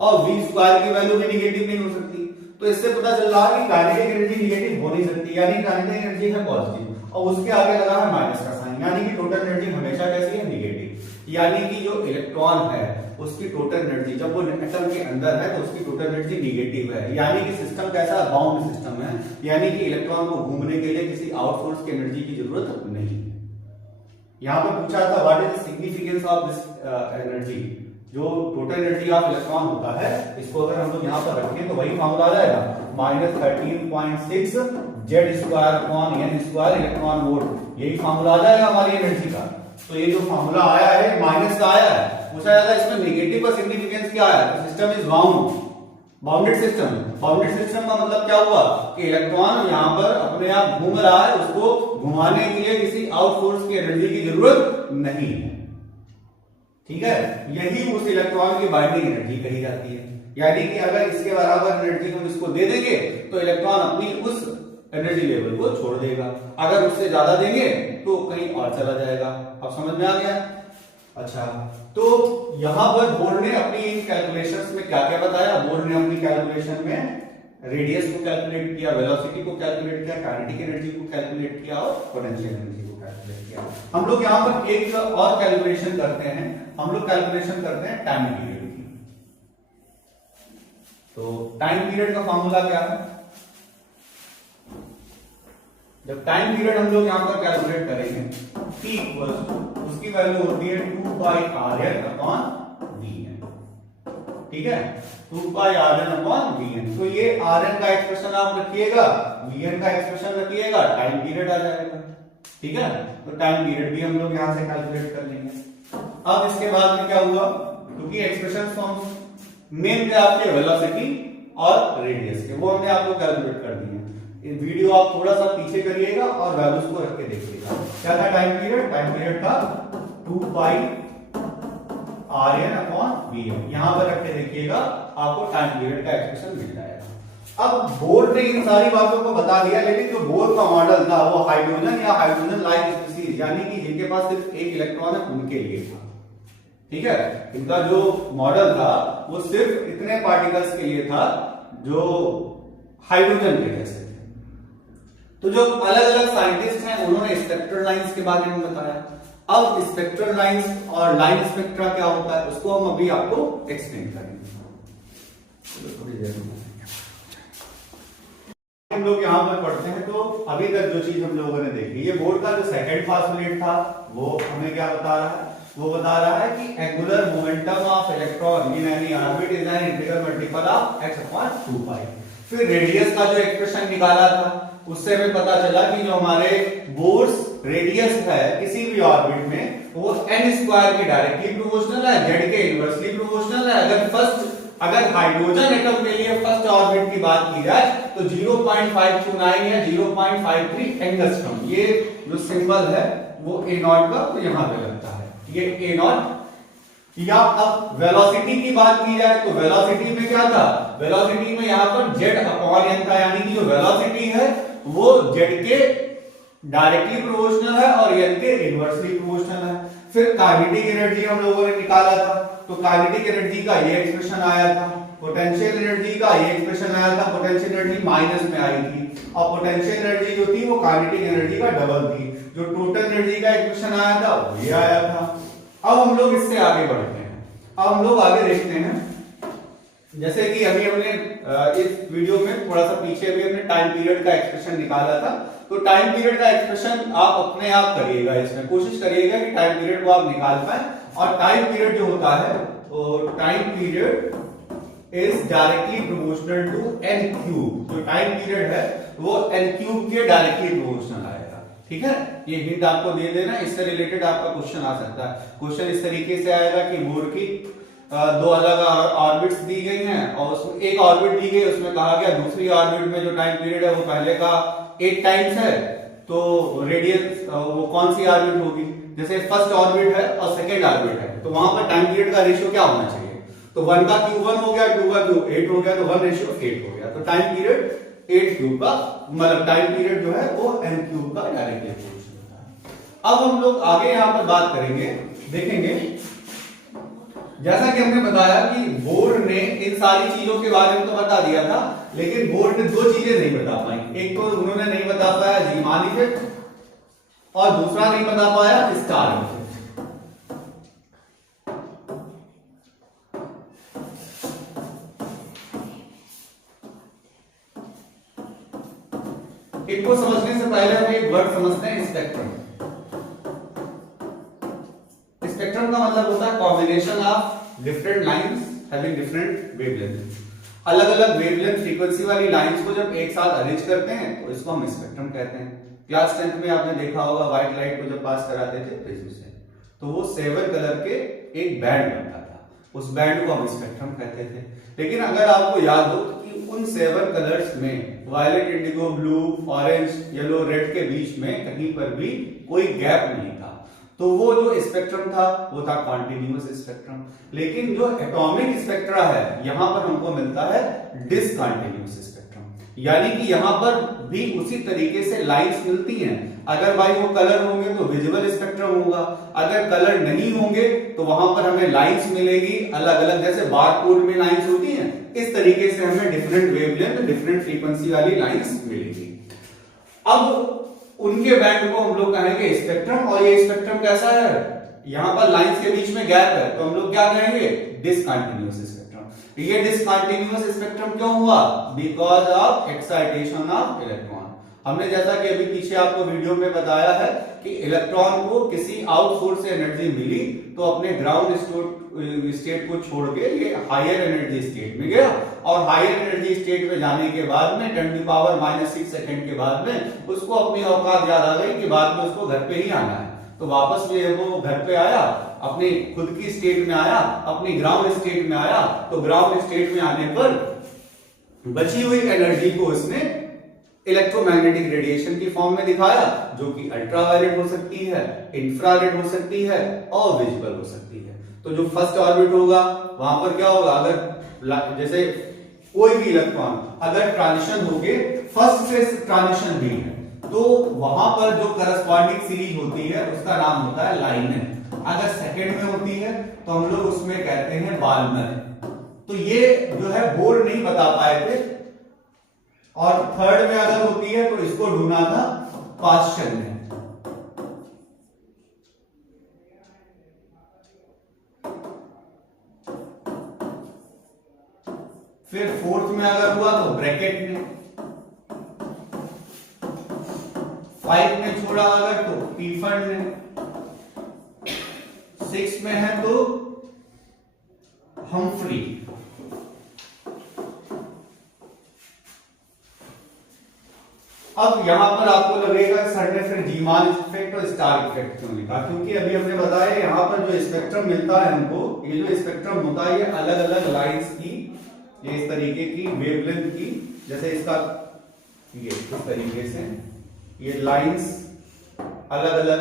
और v स्क्वायर की वैल्यू भी निगेटिव नहीं हो सकती। तो इससे पता चल रहा है कि काइनेटिक एनर्जी निगेटिव हो नहीं सकती, यानी काइनेटिक एनर्जी है पॉजिटिव, और उसके आगे लगा है माइनस का साइन, यानी कि टोटल एनर्जी हमेशा कैसी है? निगेटिव। यानी कि जो इलेक्ट्रॉन है उसकी टोटल एनर्जी जब वो एटम के अंदर है तो उसकी टोटल एनर्जी निगेटिव है। यानी कि सिस्टम कैसा? बाउंड सिस्टम है, यानी कि इलेक्ट्रॉन को घूमने के लिए किसी आउटफोर्स की एनर्जी की जरूरत नहीं है। यहां पर पूछा था what is the significance of this energy, जो टोटल एनर्जी ऑफ इलेक्ट्रॉन होता है, इसको अगर हम लोग यहां पर रखें तो वही फॉर्मूला आ जाएगा -13.6 z square upon n square electron volt. यही फॉर्मूला आ जाएगा हमारी एनर्जी का। तो ये जो फॉर्मूला आया है माइनस का आया है, पूछा जाता है इसमें नेगेटिव का सिग्निफिकेंस क्या है? तो system is bound, bounded system. Bounded system का मतलब क्या हुआ कि इलेक्ट्रॉन यहां पर अपने आप घूम रहा है, उसको घुमाने के लिए किसी आउटफोर्स की एनर्जी की जरूरत नहीं है। ठीक है, यही उस इलेक्ट्रॉन की बाइंडिंग एनर्जी कही जाती है। यानी कि अगर इसके बराबर एनर्जी हम इसको दे देंगे तो इलेक्ट्रॉन अपनी उस एनर्जी लेवल को छोड़ देगा, अगर उससे ज्यादा देंगे तो कहीं और चला जाएगा। अब समझ में आ गया? अच्छा, तो यहां पर बोर्ड ने अपनी इन कैलकुलेशंस में क्या क्या बताया? बोर्ड ने अपनी कैलकुलेशन में रेडियस को कैलकुलेट किया, वेलोसिटी को कैलकुलेट किया, काइनेटिक एनर्जी को कैलकुलेट किया और पोटेंशियल एनर्जी को कैलकुलेट किया। हम लोग यहां पर एक और कैलकुलेशन करते हैं, हम लोग कैलकुलेशन करते हैं टाइम पीरियड की। तो टाइम पीरियड का फॉर्मूला क्या है? जब टाइम पीरियड हम लोग यहां पर कैलकुलेट करेंगे, t इक्वल्स उसकी वैल्यू होती है 2πrn अपॉन vn। ठीक है, 2πrn अपॉन vn। तो ये rn का एक्सप्रेशन आप रखिएगा, vn का एक्सप्रेशन रखिएगा, टाइम पीरियड आ जाएगा। ठीक है, तो टाइम पीरियड भी हम लोग यहां से कैलकुलेट कर लेंगे। अब इसके बाद में क्या हुआ, क्योंकि एक्सप्रेशन फॉर्म मेन थे आपके वेलोसिटी और रेडियस के, वो हमने आपको कैलकुलेट कर दिए। वीडियो आप थोड़ा सा पीछे करिएगा और वैल्यूज को रख के देखिएगा। क्या था टाइम पीरियड? टाइम पीरियड था 2πrn अपॉन vn। यहां पर रख के देखिएगा, आपको टाइम पीरियड का एक्सप्रेशन मिल जाएगा। अब बोर्ड ने इन सारी बातों को बता दिया, लेकिन जो बोर्ड का मॉडल था वो हाइड्रोजन या हाइड्रोजन लाइक स्पीसीज, यानी कि जिनके पास सिर्फ एक इलेक्ट्रॉन है उनके लिए था। ठीक है, इनका जो मॉडल था वो सिर्फ इतने पार्टिकल्स के लिए था जो हाइड्रोजन के जैसे थे। तो जो अलग अलग साइंटिस्ट हैं उन्होंने स्पेक्ट्रल लाइंस के बारे में बताया। अब स्पेक्ट्रल लाइंस और लाइन स्पेक्ट्रा क्या होता है उसको हम अभी आपको एक्सप्लेन करेंगे। थोड़ी देर में हम लोग यहां पर पढ़ते हैं। तो अभी तक जो चीज हम लोगों ने देखी, ये बोर्ड का जो सेकंड फास्फोलेट था वो हमें क्या बता रहा है? वो बता रहा है कि angular momentum of electron in any orbit is an integral multiple of x/2π। फिर रेडियस का जो एक्सप्रेशन निकाला था उससे हमें पता चला कि जो हमारे बोर्स रेडियस है किसी भी ऑर्बिट में वो n स्क्वायर के डायरेक्टली प्रोपोर्शनल है, z के इनवर्सली प्रोपोर्शनल है। अगर हाइड्रोजन एटम के लिए फर्स्ट ऑर्बिट की बात की जाए तो 0.529 या 0.53 एंगस्ट्रॉम, ये जो सिंबल है वो a0 का तो यहां पे लगता है, ये a0। या अब वेलोसिटी की बात की जाए तो वेलोसिटी में क्या था? वेलोसिटी में यहां पर z अपॉन n था, यानी कि जो वेलोसिटी है वो z के डायरेक्टली प्रोपोर्शनल है और n के इनवर्सली प्रोपोर्शनल है। फिर काइनेटिक एनर्जी हम लोगों ने निकाला था, तो काइनेटिक एनर्जी का ये एक्सप्रेशन आया था, पोटेंशियल एनर्जी का ये एक्सप्रेशन आया था, पोटेंशियल एनर्जी माइनस में आई थी और पोटेंशियल एनर्जी जो थी वो काइनेटिक एनर्जी का डबल थी। जो टोटल एनर्जी का एक्सप्रेशन आया था वो ये आया था। अब हम लोग इससे आगे बढ़ते हैं। अब हम लोग आगे देखते हैं, जैसे कि अभी हमने इस वीडियो में थोड़ा सा पीछे भी हमने टाइम पीरियड का एक्सप्रेशन निकाला था, तो टाइम पीरियड का एक्सप्रेशन आप अपने आप करिएगा, इसमें कोशिश करिएगा कि टाइम पीरियड को आप निकाल पाए। और टाइम पीरियड जो होता है वो time period is directly proportional to n cube. जो टाइम पीरियड है वो n क्यूब के डायरेक्टली प्रोपोर्शनल आएगा। ठीक है, ये हिंट आपको दे देना, इससे रिलेटेड आपका क्वेश्चन आ सकता है। क्वेश्चन इस तरीके से आएगा कि बोर की दो अलग ऑर्बिट्स दी गई हैं और उसमें एक ऑर्बिट दी गई, उसमें कहा गया दूसरी ऑर्बिट में जो टाइम पीरियड है वो पहले का 8 टाइम्स है, तो रेडियस वो कौन सी ऑर्बिट होगी? जैसे फर्स्ट ऑर्बिट है और सेकंड ऑर्बिट है, तो वहां पर टाइम पीरियड का रेशियो क्या होना चाहिए? तो 1 का क्यूब 1 हो गया, 2 का क्यूब 8 हो गया, तो 1:8 हो गया। तो टाइम पीरियड 8 क्यूब का मतलब टाइम पीरियड जो है वो n क्यूब का डायरेक्टली प्रोपोर्शनल होता है। अब हम लोग आगे यहां पर बात करेंगे, देखेंगे जैसा कि हमने बताया कि बोर ने इन सारी चीजों के बारे में तो बता दिया था, लेकिन बोर ने 2 चीजें नहीं बता पाई। एक तो उन्होंने नहीं बता पाया जीमान इफेक्ट और दूसरा नहीं बता पाया स्टार इफेक्ट। इनको समझने से पहले हम एक वर्ड समझते हैं, स्पेक्ट्रम। स्पेक्ट्रम का मतलब होता है combination of different lines having different wavelength. अलग अलग वेवलेंथ फ्रीक्वेंसी वाली लाइंस को जब एक साथ अरेंज करते हैं तो इसको हम स्पेक्ट्रम कहते हैं। क्लास 10th में आपने देखा होगा व्हाइट लाइट को जब पास कराते थे प्रिज्म से, तो वो 7 कलर के एक बैंड बनता था, उस बैंड को हम स्पेक्ट्रम कहते थे। लेकिन अगर आपको याद हो कि उन 7 कलर्स में violet, indigo, blue, orange, yellow, red के बीच में कहीं पर भी कोई गैप नहीं था, तो वो जो स्पेक्ट्रम था वो था कॉन्टिन्यूअस स्पेक्ट्रम। लेकिन जो एटॉमिक स्पेक्ट्रा है यहां पर हमको मिलता है डिसकंटिन्यूअस स्पेक्ट्रम, यानी कि यहां पर भी उसी तरीके से लाइंस मिलती हैं। अगर भाई वो कलर होंगे तो विजुअल स्पेक्ट्रम होगा, अगर कलर नहीं होंगे तो वहां पर हमें लाइंस मिलेगी अलग अलग, जैसे बारकोड में लाइंस होती हैं, इस तरीके से हमें डिफरेंट वेवलेंथ, डिफरेंट फ्रीक्वेंसी वाली लाइंस मिलेगी। अब उनके बैंड को हम लोग कहेंगे स्पेक्ट्रम। और ये स्पेक्ट्रम कैसा है? यहां पर लाइंस के बीच में गैप है, तो हम लोग क्या कहेंगे? Discontinuous spectrum. ये डिसकंटिन्यूअस स्पेक्ट्रम क्यों हुआ? Because of excitation of electron. हमने जैसा कि अभी पीछे आपको वीडियो में बताया है कि इलेक्ट्रॉन को किसी आउटसोर्स से एनर्जी मिली तो अपने ग्राउंड स्टेट को छोड़ के ये हायर एनर्जी स्टेट में गया, और हायर एनर्जी स्टेट में जाने के बाद में 10⁻⁻⁶ सेकंड के बाद में उसको अपनी औकात याद आ गई कि बाद में उसको घर पे ही आना है, तो वापस में वो घर पे आया, अपनी खुद की स्टेट में आया, अपनी ग्राउंड स्टेट में आया। तो ग्राउंड स्टेट में आने पर बची हुई एनर्जी को उसने इलेक्ट्रोमैग्नेटिक रेडिएशन की फॉर्म में दिखाया, जो कि अल्ट्रावायलेट हो सकती है, इंफ्रारेड हो सकती है और विजिबल हो सकती है। तो जो फर्स्ट ऑर्बिट होगा वहां पर क्या होगा? अगर जैसे कोई भी इलेक्ट्रॉन अगर ट्रांजिशन हो गए, फर्स्ट से ट्रांजिशन भी है, तो वहां पर जो करस्पॉन्डिंग सीरीज होती है उसका नाम होता है लाइनर। अगर सेकंड में होती है तो हम लोग उसमें कहते हैं बाल्मर। तो ये जो है बोर नहीं बता पाए थे। और थर्ड में अगर होती है तो इसको ढूंढा था पास्कल ने। फिर फोर्थ में अगर हुआ तो ब्रैकेट ने, 5 में छोड़ा अगर तो पीफर्ड ने, 6 में है तो हम्फ्री। अब यहां पर आपको लगेगा सर ने फिर जीमान इफेक्ट और स्टार इफेक्ट क्यों लिखा? क्योंकि अभी हमने बताया यहां पर जो स्पेक्ट्रम मिलता है हमको, ये जो स्पेक्ट्रम होता है ये अलग अलग लाइंस की, ये इस तरीके की वेवलेंथ की, जैसे इसका ये इस तरीके से ये लाइंस अलग अलग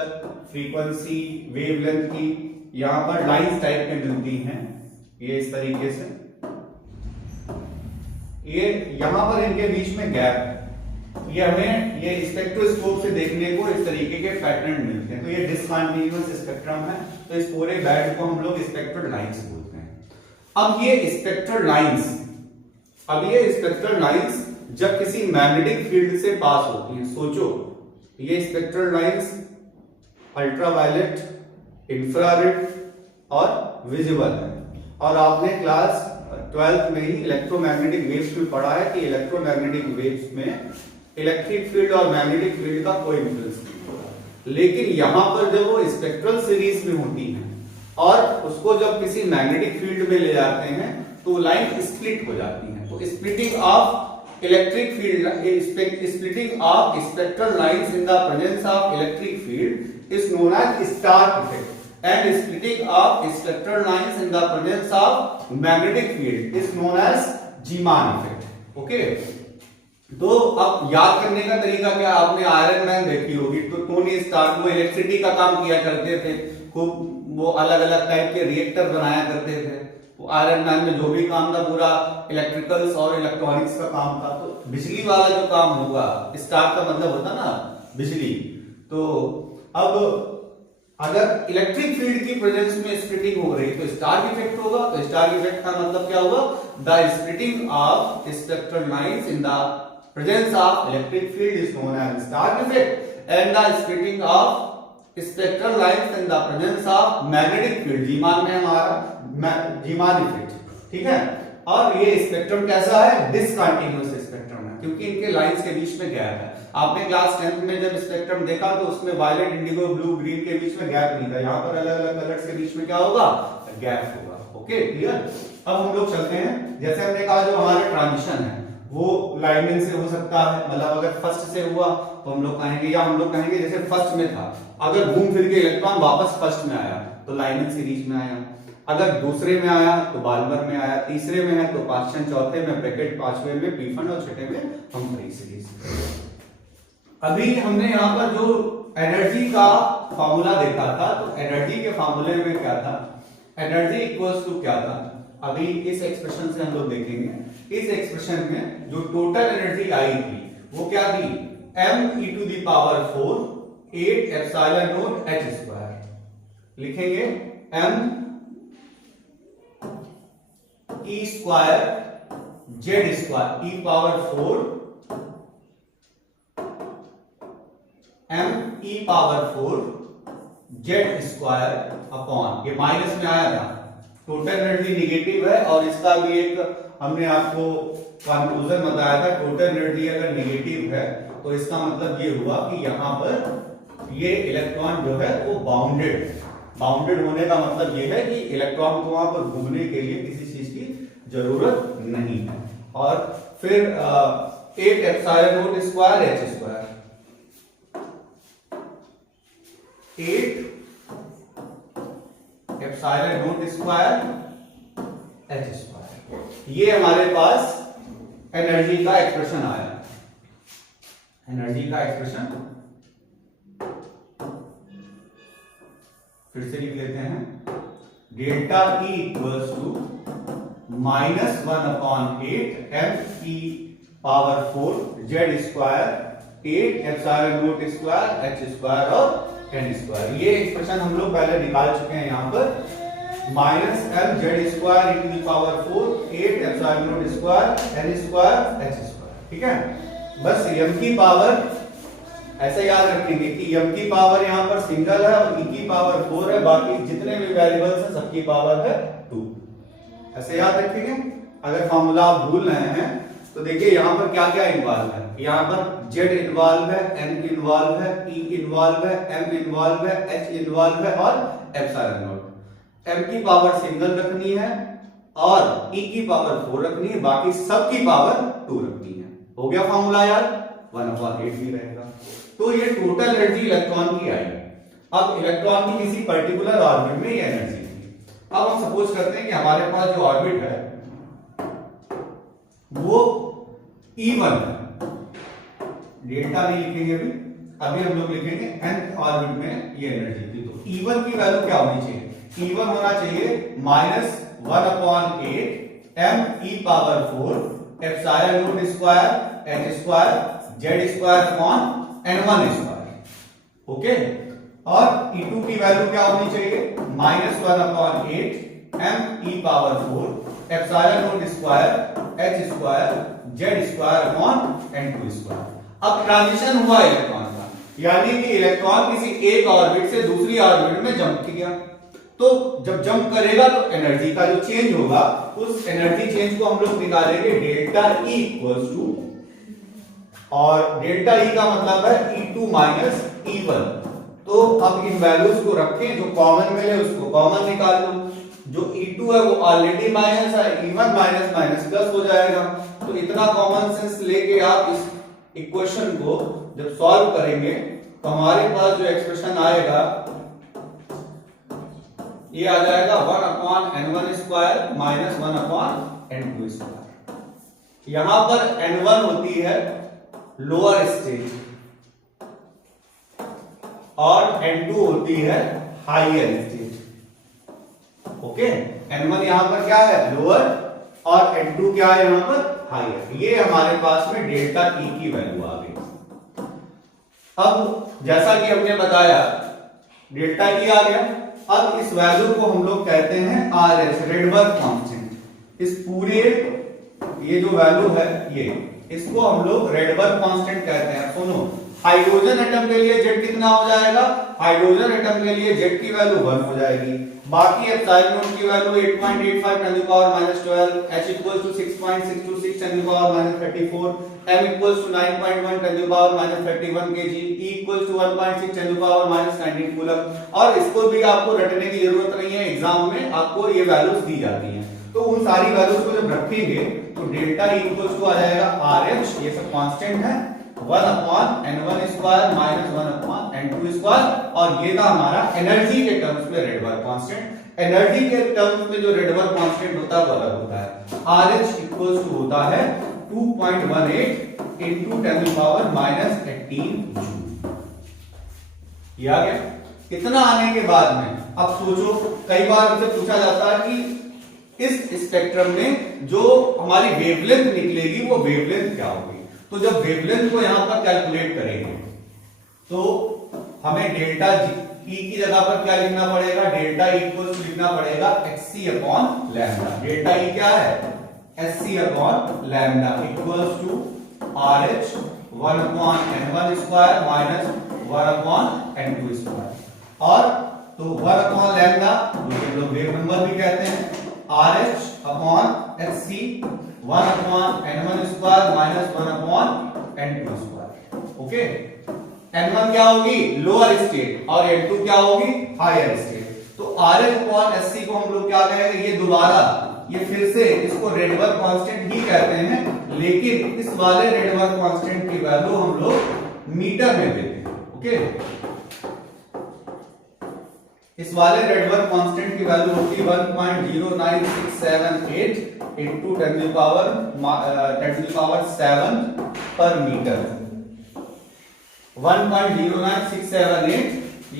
फ्रीक्वेंसी वेवलेंथ की यहां पर लाइंस टाइप में मिलती हैं, ये इस तरीके से। ये यहां पर इनके बीच में गैप है, ये हमें ये स्पेक्ट्रोस्कोप से देखने को इस तरीके के पैटर्न मिलते हैं। तो ये डिसकंटीन्यूअस स्पेक्ट्रम है, तो इस पूरे बैंड को हम लोग स्पेक्ट्रल लाइंस बोलते हैं। अब ये स्पेक्ट्रल लाइंस जब किसी मैग्नेटिक फील्ड से पास होती हैं, सोचो ये स्पेक्ट्रल लाइंस अल्ट्रावायलेट, इंफ्रारेड और विजिबल है। और आपने क्लास 12th में ही इलेक्ट्रोमैग्नेटिक वेव्स में पढ़ा है कि इलेक्ट्रोमैग्नेटिक वेव्स में इलेक्ट्रिक फील्ड और मैग्नेटिक फील्ड का कोई इंफ्लुएंस नहीं होता। लेकिन यहां पर जब वो स्पेक्ट्रल सीरीज में होती है और उसको जब किसी मैग्नेटिक फील्ड में ले जाते हैं तो लाइन स्प्लिट हो जाती है। तो splitting of electric field, splitting of spectral lines in the presence of electric field is known as Stark effect, and splitting of spectral lines in the presence of magnetic field is known as Zeeman effect. Okay, तो अब याद करने का तरीका क्या, आपने iron man देखी होगी, तो टोनी स्टार्क वो इलेक्ट्रिसिटी का काम किया करते थे, खूब वो अलग अलग टाइप के रिएक्टर बनाया करते थे। वो आयरन मैन में जो भी काम था पूरा इलेक्ट्रिकल्स और इलेक्ट्रॉनिक्स का काम था। तो बिजली वाला जो काम होगा, स्टार्क का मतलब होता ना बिजली। तो अब अगर इलेक्ट्रिक फील्ड की प्रेजेंस में स्प्लिटिंग हो रही तो स्टार्क इफेक्ट होगा। तो स्टार्क इफेक्ट का मतलब क्या होगा, the splitting of spectral lines in the presence of electric field is known as Stark effect, and the splitting of spectral lines in the presence of magnetic field, Zeeman में हमारा Zeeman effect. ठीक है, और ये spectrum कैसा है, discontinuous spectrum है, क्योंकि इनके लाइंस के बीच में गैप है। आपने क्लास 10th में जब स्पेक्ट्रम देखा तो उसमें वायलेट, इंडिगो, ब्लू, ग्रीन के बीच में गैप नहीं था। यहाँ पर अलग अलग कलर्स के बीच में क्या होगा, गैप होगा। Okay, clear. अब हम लोग चलते हैं, जैसे हमने कहा जो हमारा ट्रांजिशन है वो लाइनिंग से हो सकता है, मतलब अगर फर्स्ट से हुआ तो हम लोग कहेंगे, या हम लोग कहेंगे जैसे फर्स्ट में था, अगर घूम फिर के इलेक्ट्रॉन वापस फर्स्ट में आया तो लाइनिंग सीरीज में आया, अगर दूसरे में आया तो बाल्मर में आया, तीसरे में है तो पास्चन, चौथे में ब्रैकेट, पांचवे में पीफन और छठे में हम्फ्री सीरीज। अभी हमने यहाँ पर जो एनर्जी का फॉर्मूला देखा था, तो एनर्जी के फॉर्मूले में क्या था, एनर्जी इक्वल्स टू क्या था, अभी इस एक्सप्रेशन से हम लोग देखेंगे। इस एक्सप्रेशन में जो टोटल एनर्जी आई थी वो क्या थी, m e to the power 4 8 epsilon not h square. लिखेंगे m e square z square e power 4 m e power 4 z square upon, ये माइनस में आया था, टोटल एनर्जी निगेटिव है और इसका भी एक हमने आपको कंक्लूजन बताया था, टोटल एनर्जी अगर निगेटिव है तो इसका मतलब ये हुआ कि यहां पर ये इलेक्ट्रॉन जो है वो बाउंडेड होने का मतलब ये है कि इलेक्ट्रॉन को वहां पर घूमने के लिए किसी चीज की जरूरत नहीं है। और फिर 8 epsilon naught square h square, 8 epsilon naught square h square, ये हमारे पास एनर्जी का एक्सप्रेशन आया। एनर्जी का एक्सप्रेशन फिर से लिख लेते हैं, delta E equals to minus 1/8 m e power 4 z square 8 epsilon naught square h square और n स्क्वायर। ये एक्सप्रेशन हम लोग पहले निकाल चुके हैं, यहाँ पर minus m z square e to the power 4 8 epsilon naught square n square h square. ठीक है, बस m की पावर ऐसे याद रखेंगे कि m की पावर यहाँ पर सिंगल है और e की पावर 4 है, बाकी जितने भी वेरिएबल्स हैं सबकी पावर है 2। ऐसे याद रखेंगे। अगर फॉर्मूला आप भूल रहे हैं तो देखिए यहाँ पर क्या क्या इन्वॉल्व है, यहाँ पर z इन्वॉल्व है, n इन्वॉल्व है, e इन्वॉल्व है, m इन्वॉल्व है, h इन्वॉल्व है और एप्सिलॉन नॉट। m की पावर सिंगल रखनी है और e की पावर 4 रखनी है, बाकी सबकी पावर 2 रखनी है। हो गया फॉर्मूला यार, 1/8 भी रहेगा। तो ये टोटल एनर्जी इलेक्ट्रॉन की आई। अब इलेक्ट्रॉन की किसी पर्टिकुलर ऑर्बिट में ये एनर्जी थी। अब हम सपोज करते हैं कि हमारे पास जो ऑर्बिट है वो E1 है, डेल्टा नहीं लिखेंगे अभी हम लोग लिखेंगे nth ऑर्बिट में ये एनर्जी थी। तो E1 की वैल्यू क्या होनी चाहिए, E1 होना चाहिए minus 1/8 m e power 4 epsilon naught square h square Z square upon n1 square. Okay, और E2 की वैल्यू क्या होनी चाहिए, -1/8 m e power 4 epsilon naught square h square Z square upon n2 square. अब transition हुआ electron का, यानी कि इलेक्ट्रॉन किसी एक ऑर्बिट से दूसरी ऑर्बिट में जंप किया। तो जब जंप करेगा तो एनर्जी का जो चेंज होगा, उस एनर्जी चेंज को हम लोग निकालेंगे डेल्टा E इक्वल्स टू, और डेल्टा E का मतलब है E2 माइनस E1। तो अब इन वैल्यूज को रखें, जो कॉमन मिले उसको कॉमन निकाल लो। जो E2 है वो ऑलरेडी माइनस है, E1 माइनस माइनस प्लस हो जाएगा। तो इतना कॉमन सेंस लेके आप इस इक्वेशन को जब सॉल्व करेंगे तो हमारे पास जो एक्सप्रेशन आएगा ये आ जाएगा 1/n1 square minus 1/n2 square. यहां पर n1 होती है लोअर स्टेज और n2 होती है हायर स्टेज। ओके, n1 यहां पर क्या है, लोअर, और n2 क्या है यहां पर, हायर। ये हमारे पास में डेल्टा E की वैल्यू आ गई। अब जैसा कि हमने बताया डेल्टा E आ गया। अब इस वैल्यू को हम लोग कहते हैं RH, रेडबर्ग कांस्टेंट। इस पूरे ये जो वैल्यू है ये, इसको हम लोग रेडबर्ग कांस्टेंट कहते हैं। सुनो, हाइड्रोजन एटम के लिए Z कितना हो जाएगा, हाइड्रोजन एटम के लिए Z की वैल्यू 1 हो जाएगी। बाकी एप्सिलॉन नॉट की value 8.85 10 to power -12, H equals to 6.626 10 to power -34, M equals to 9.1 10 to power -31 kg, E equals to 1.6 10 to power -19 coulomb. और इसको भी आपको रटने की जरूरत नहीं है, एग्जाम में आपको ये वैल्यूज दी जाती हैं। तो उन सारी वैल्यूज को जब रखेंगे तो डेल्टा E इक्वल्स टू आ जाएगा RH, ये सब कांस्टेंट है, 1/n1 square minus 1/n2 square, और ये था हमारा एनर्जी के टर्म्स में रेडबर्ग कांस्टेंट। एनर्जी के टर्म्स में जो रेडबर्ग कांस्टेंट होता है वो अलग होता है। RH इक्वल्स टू होता है 2.18 into 10 to power -18 जूल। ये आ गया। इतना आने के बाद में अब सोचो, कई बार हमसे पूछा जाता है कि इस स्पेक्ट्रम में जो हमारी वेवलेंथ निकलेगी वो वेवलेंथ क्या होगी। तो जब वेवलेंथ को यहां पर कैलकुलेट करेंगे तो हमें डेल्टा E की जगह पर क्या लिखना पड़ेगा, डेल्टा E इक्वल्स लिखना पड़ेगा hc upon lambda. Delta E क्या है, hc upon lambda equals to RH 1/n1 square minus 1/n2 square, और तो 1 लैम्डा हम लोग वेव नंबर भी कहते हैं, RH upon hc 1/n1 square minus 1/n2 square. Okay, n1 क्या होगी, लोअर स्टेट, और n2 क्या होगी, हायर स्टेट। तो RH अपॉन hc को हम लोग क्या कहेंगे, ये दोबारा, ये फिर से इसको रेडबर्ग कांस्टेंट ही कहते हैं, लेकिन इस वाले रेडबर्ग कांस्टेंट की वैल्यू हम लोग मीटर में देते हैं। ओके, इस वाले रेडबर्ग कांस्टेंट की वैल्यू होती है 1.09678 into 10 to the power 7 पर मीटर। 1.09678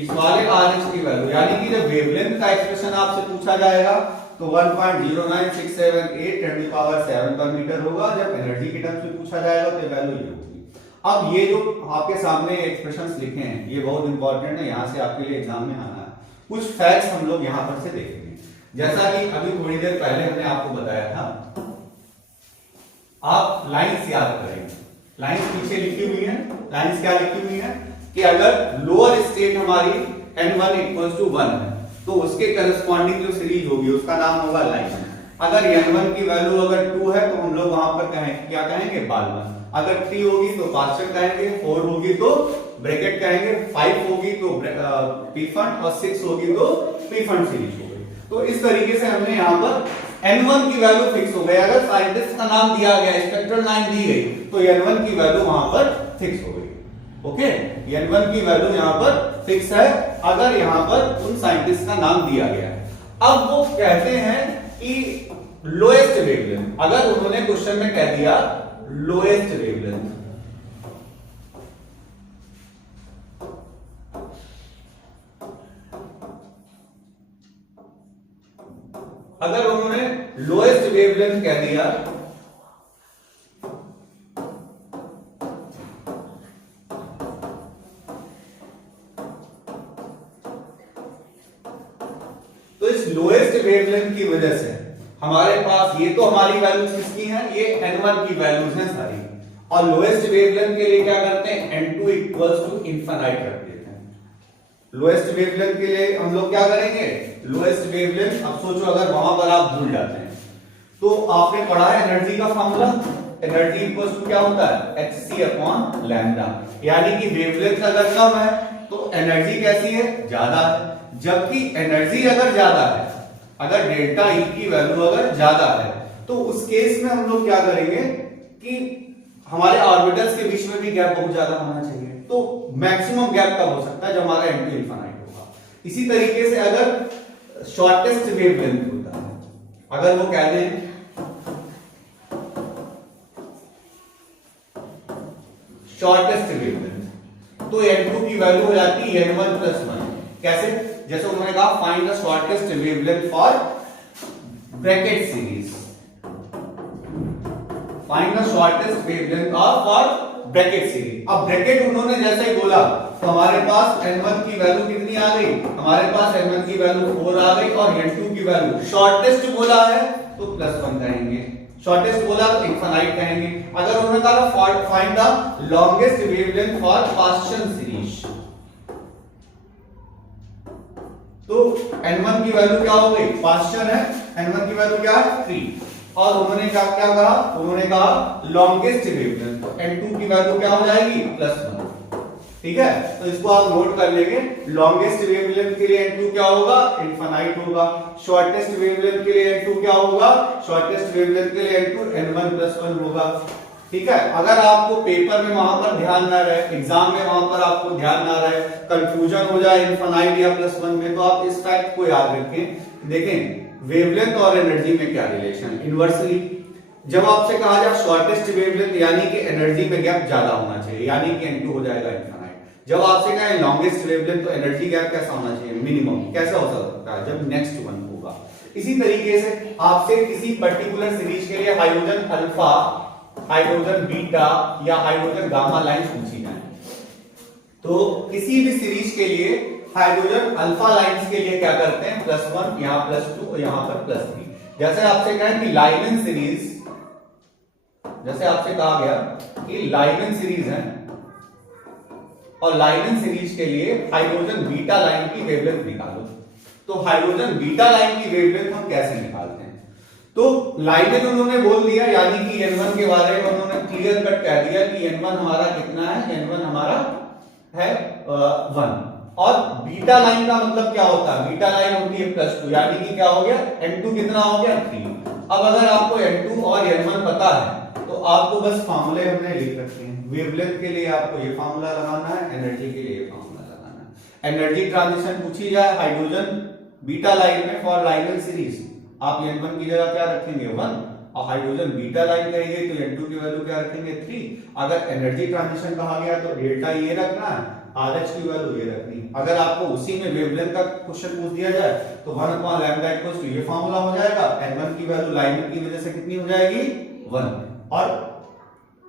इस वाले RH की वैल्यू, यानी कि जब वेवलेंथ का एक्सप्रेशन आपसे पूछा जाएगा तो 1.09678 10 to the power 7 पर मीटर होगा। जब एनर्जी के टर्म्स में पूछा जाएगा तो वैल्यू ये होगी। अब ये जो आपके सामने एक्सप्रेशंस लिखे हैं ये बहुत इंपॉर्टेंट है, यहां से आपके लिए एग्जाम में आना है। कुछ फैक्ट्स हम लोग यहां पर से देखेंगे। जैसा कि अभी थोड़ी देर पहले हमने आपको बताया था, आप लाइंस याद करेंगे। लाइंस पीछे लिखी हुई है, लाइंस क्या लिखी हुई है कि अगर लोअर स्टेट हमारी n1 इक्वल्स टू 1 है तो उसके करस्पॉन्डिंग जो सीरीज होगी उसका नाम होगा लाइन। अगर n1 की वैल्यू अगर 2 है तो हम लोग वहां पर कहेंगे, क्या कहेंगे, बालवन। अगर 3 होगी तो पास्चर कहेंगे, 4 होगी तो ब्रैकेट कहेंगे, 5 होगी तो पीफंड, और 6 होगी तो पीफंड सीरीज हो गई। तो इस तरीके से हमने यहाँ पर n1 की वैल्यू फिक्स हो गई। अगर साइंटिस्ट का नाम दिया गया, स्पेक्ट्रल लाइन दी गई, तो n1 की वैल्यू वहां पर फिक्स हो गई। ओके, n1 की वैल्यू यहाँ पर फिक्स है अगर यहाँ पर उन साइंटिस्ट का नाम दिया गया है। अब वो कहते हैं कि लोएस्ट वेवलेंथ, अगर उन्होंने क्वेश्चन में कह दिया लोएस्ट वेवलेंथ, अगर उन्होंने लोएस्ट वेवलेंथ कह दिया इस लोएस्ट वेवलेंथ की वजह से हमारे पास ये तो हमारी वैल्यूज किसकी हैं, ये n1 की वैल्यूज हैं सारी, और लोएस्ट वेवलेंथ के लिए क्या करते हैं, n2 इक्वल्स टू इनफाइनाइट रख देते हैं। लोएस्ट वेवलेंथ के लिए हम लोग क्या करेंगे, लोएस्ट वेवलेंथ, अब सोचो अगर वहां पर आप भूल जाते हैं तो आपने पढ़ा है एनर्जी का फॉर्मूला, एनर्जी इक्वल्स टू क्या होता है, hc अपॉन लैम्डा, यानी कि वेवलेंथ अगर कम है तो एनर्जी कैसी है, ज्यादा है, जबकि एनर्जी अगर ज्यादा है, अगर डेल्टा ई की वैल्यू अगर ज्यादा है तो उस केस में हम लोग क्या करेंगे कि हमारे ऑर्बिटल्स के बीच में भी गैप बहुत ज्यादा होना चाहिए, तो मैक्सिमम गैप कब हो सकता है, जब हमारा n2 इनफाइनाइट होगा। इसी तरीके से अगर शॉर्टेस्ट वेवलेंथ होता है, अगर वो कह दें शॉर्टेस्ट वेवलेंथ, तो n2 की वैल्यू हो जाती है n1 प्लस 1। कैसे, जैसे उन्होंने कहा find the shortest wavelength for Brackett series, find the shortest wavelength of for Brackett series. अब ब्रैकेट उन्होंने जैसे ही बोला तो हमारे पास n1 की वैल्यू कितनी आ गई, हमारे पास n1 की वैल्यू 4 आ गई, और n2 की वैल्यू शॉर्टेस्ट बोला है तो +1 कहेंगे, शॉर्टेस्ट बोला तो इनफाइनाइट कहेंगे। अगर उन्होंने कहा find the longest wavelength for Paschen series, तो n1 की वैल्यू क्या हो गई, पास्चन है, n1 की वैल्यू क्या है 3, और उन्होंने क्या क्या कहा, उन्होंने कहा लॉन्गेस्ट वेवलेंथ, तो n2 की वैल्यू क्या हो जाएगी +1। ठीक है, तो इसको आप नोट कर लेंगे, लॉन्गेस्ट वेवलेंथ के लिए n2 क्या होगा, इनफाइनाइट होगा, शॉर्टेस्ट वेवलेंथ के लिए n2 क्या होगा, शॉर्टेस्ट वेवलेंथ के लिए n2 n1 + 1 होगा। ठीक है, अगर आपको पेपर में वहां पर ध्यान ना रहे, एग्जाम में वहां पर आपको ध्यान ना रहे, कंफ्यूजन हो जाए इनफाइनाइट या +1 में, तो आप इस फैक्ट को याद रखें। देखें वेवलेंथ और एनर्जी में क्या रिलेशन, इनवर्सली जब आपसे कहा जाए शॉर्टेस्ट वेवलेंथ यानी कि एनर्जी में गैप ज्यादा होना चाहिए, यानी कि n2 हो जाएगा इनफाइनाइट। जब आपसे कहा लॉन्गेस्ट वेवलेंथ तो एनर्जी गैप कैसा होना चाहिए, मिनिमम। कैसा हो सकता है, जब नेक्स्ट वन होगा। इसी तरीके से आपसे किसी पर्टिकुलर सीरीज के लिए हाइड्रोजन अल्फा, हाइड्रोजन बीटा या हाइड्रोजन गामा लाइन पूछी जाए, तो किसी भी सीरीज के लिए हाइड्रोजन अल्फा लाइंस के लिए क्या करते हैं, +1, यहां +2 और यहां पर +3। जैसे आपसे कहें कि लाइमेन सीरीज, जैसे आपसे कहा गया कि लाइमेन सीरीज है और लाइमेन सीरीज के लिए हाइड्रोजन बीटा लाइन की वेवलेंथ निकालो, तो हाइड्रोजन बीटा लाइन की वेवलेंथ हम कैसे निकालते हैं, तो लाइमेन उन्होंने बोल दिया, यानी कि n1 के बारे में उन्होंने क्लियर कट कह दिया कि n1 हमारा कितना है, n1 हमारा है 1, और बीटा लाइन का मतलब क्या होता है, बीटा लाइन होती है +2, यानी कि क्या हो गया, n2 कितना हो गया 3। अब अगर आपको n2 और n1 पता है तो आपको बस फार्मूले हमने लिख रखे हैं, वेवलेंथ के लिए आपको ये फार्मूला लगाना है, एनर्जी के लिए ये फार्मूला लगाना है। एनर्जी ट्रांजिशन पूछी जाए हाइड्रोजन बीटा लाइन में फॉर लाइमेन सीरीज, आप n1 की जगह क्या रखेंगे 1, और हाइड्रोजन बीटा लाइन कही गई तो n2 की वैल्यू क्या रखेंगे 3। अगर एनर्जी ट्रांजिशन कहा गया तो डेल्टा ये रखना है, RH की वैल्यू ये रखनी। अगर आपको उसी में वेवलेंथ का क्वेश्चन पूछ दिया जाए तो 1/λ इक्वल्स टू ये फार्मूला हो जाएगा, n1 की वैल्यू लाइमेन की वजह से कितनी हो जाएगी 1, और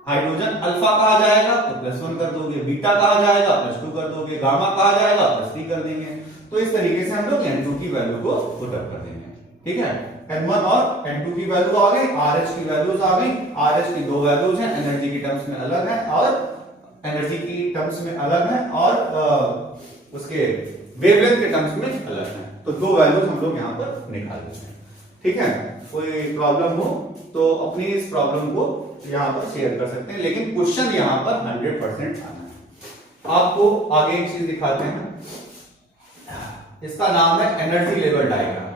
हाइड्रोजन अल्फा कहा जाएगा तो +1 कर दोगे, बीटा कहा जाएगा +2 कर दोगे, गामा कहा जाएगा +3 कर देंगे। तो इस तरीके से हम लोग n2 की वैल्यू को पुट अप कर देंगे। ठीक है, n1 और n2 की वैल्यू आ गई, RH की वैल्यूज आ गई, RH की दो वैल्यूज हैं, एनर्जी की टर्म्स में अलग है और एनर्जी की टर्म्स में अलग है, और उसके वेवलेंथ के टर्म्स में अलग है, तो दो वैल्यूज हम लोग यहाँ पर निकाल लेते हैं। ठीक है, कोई प्रॉब्लम हो तो अपनी इस प्रॉब्लम को यहाँ पर शेयर कर सकते हैं, लेकिन क्वेश्चन यहाँ पर 100% आना है। आपको आगे एक चीज दिखाते हैं, इसका नाम है energy level diagram.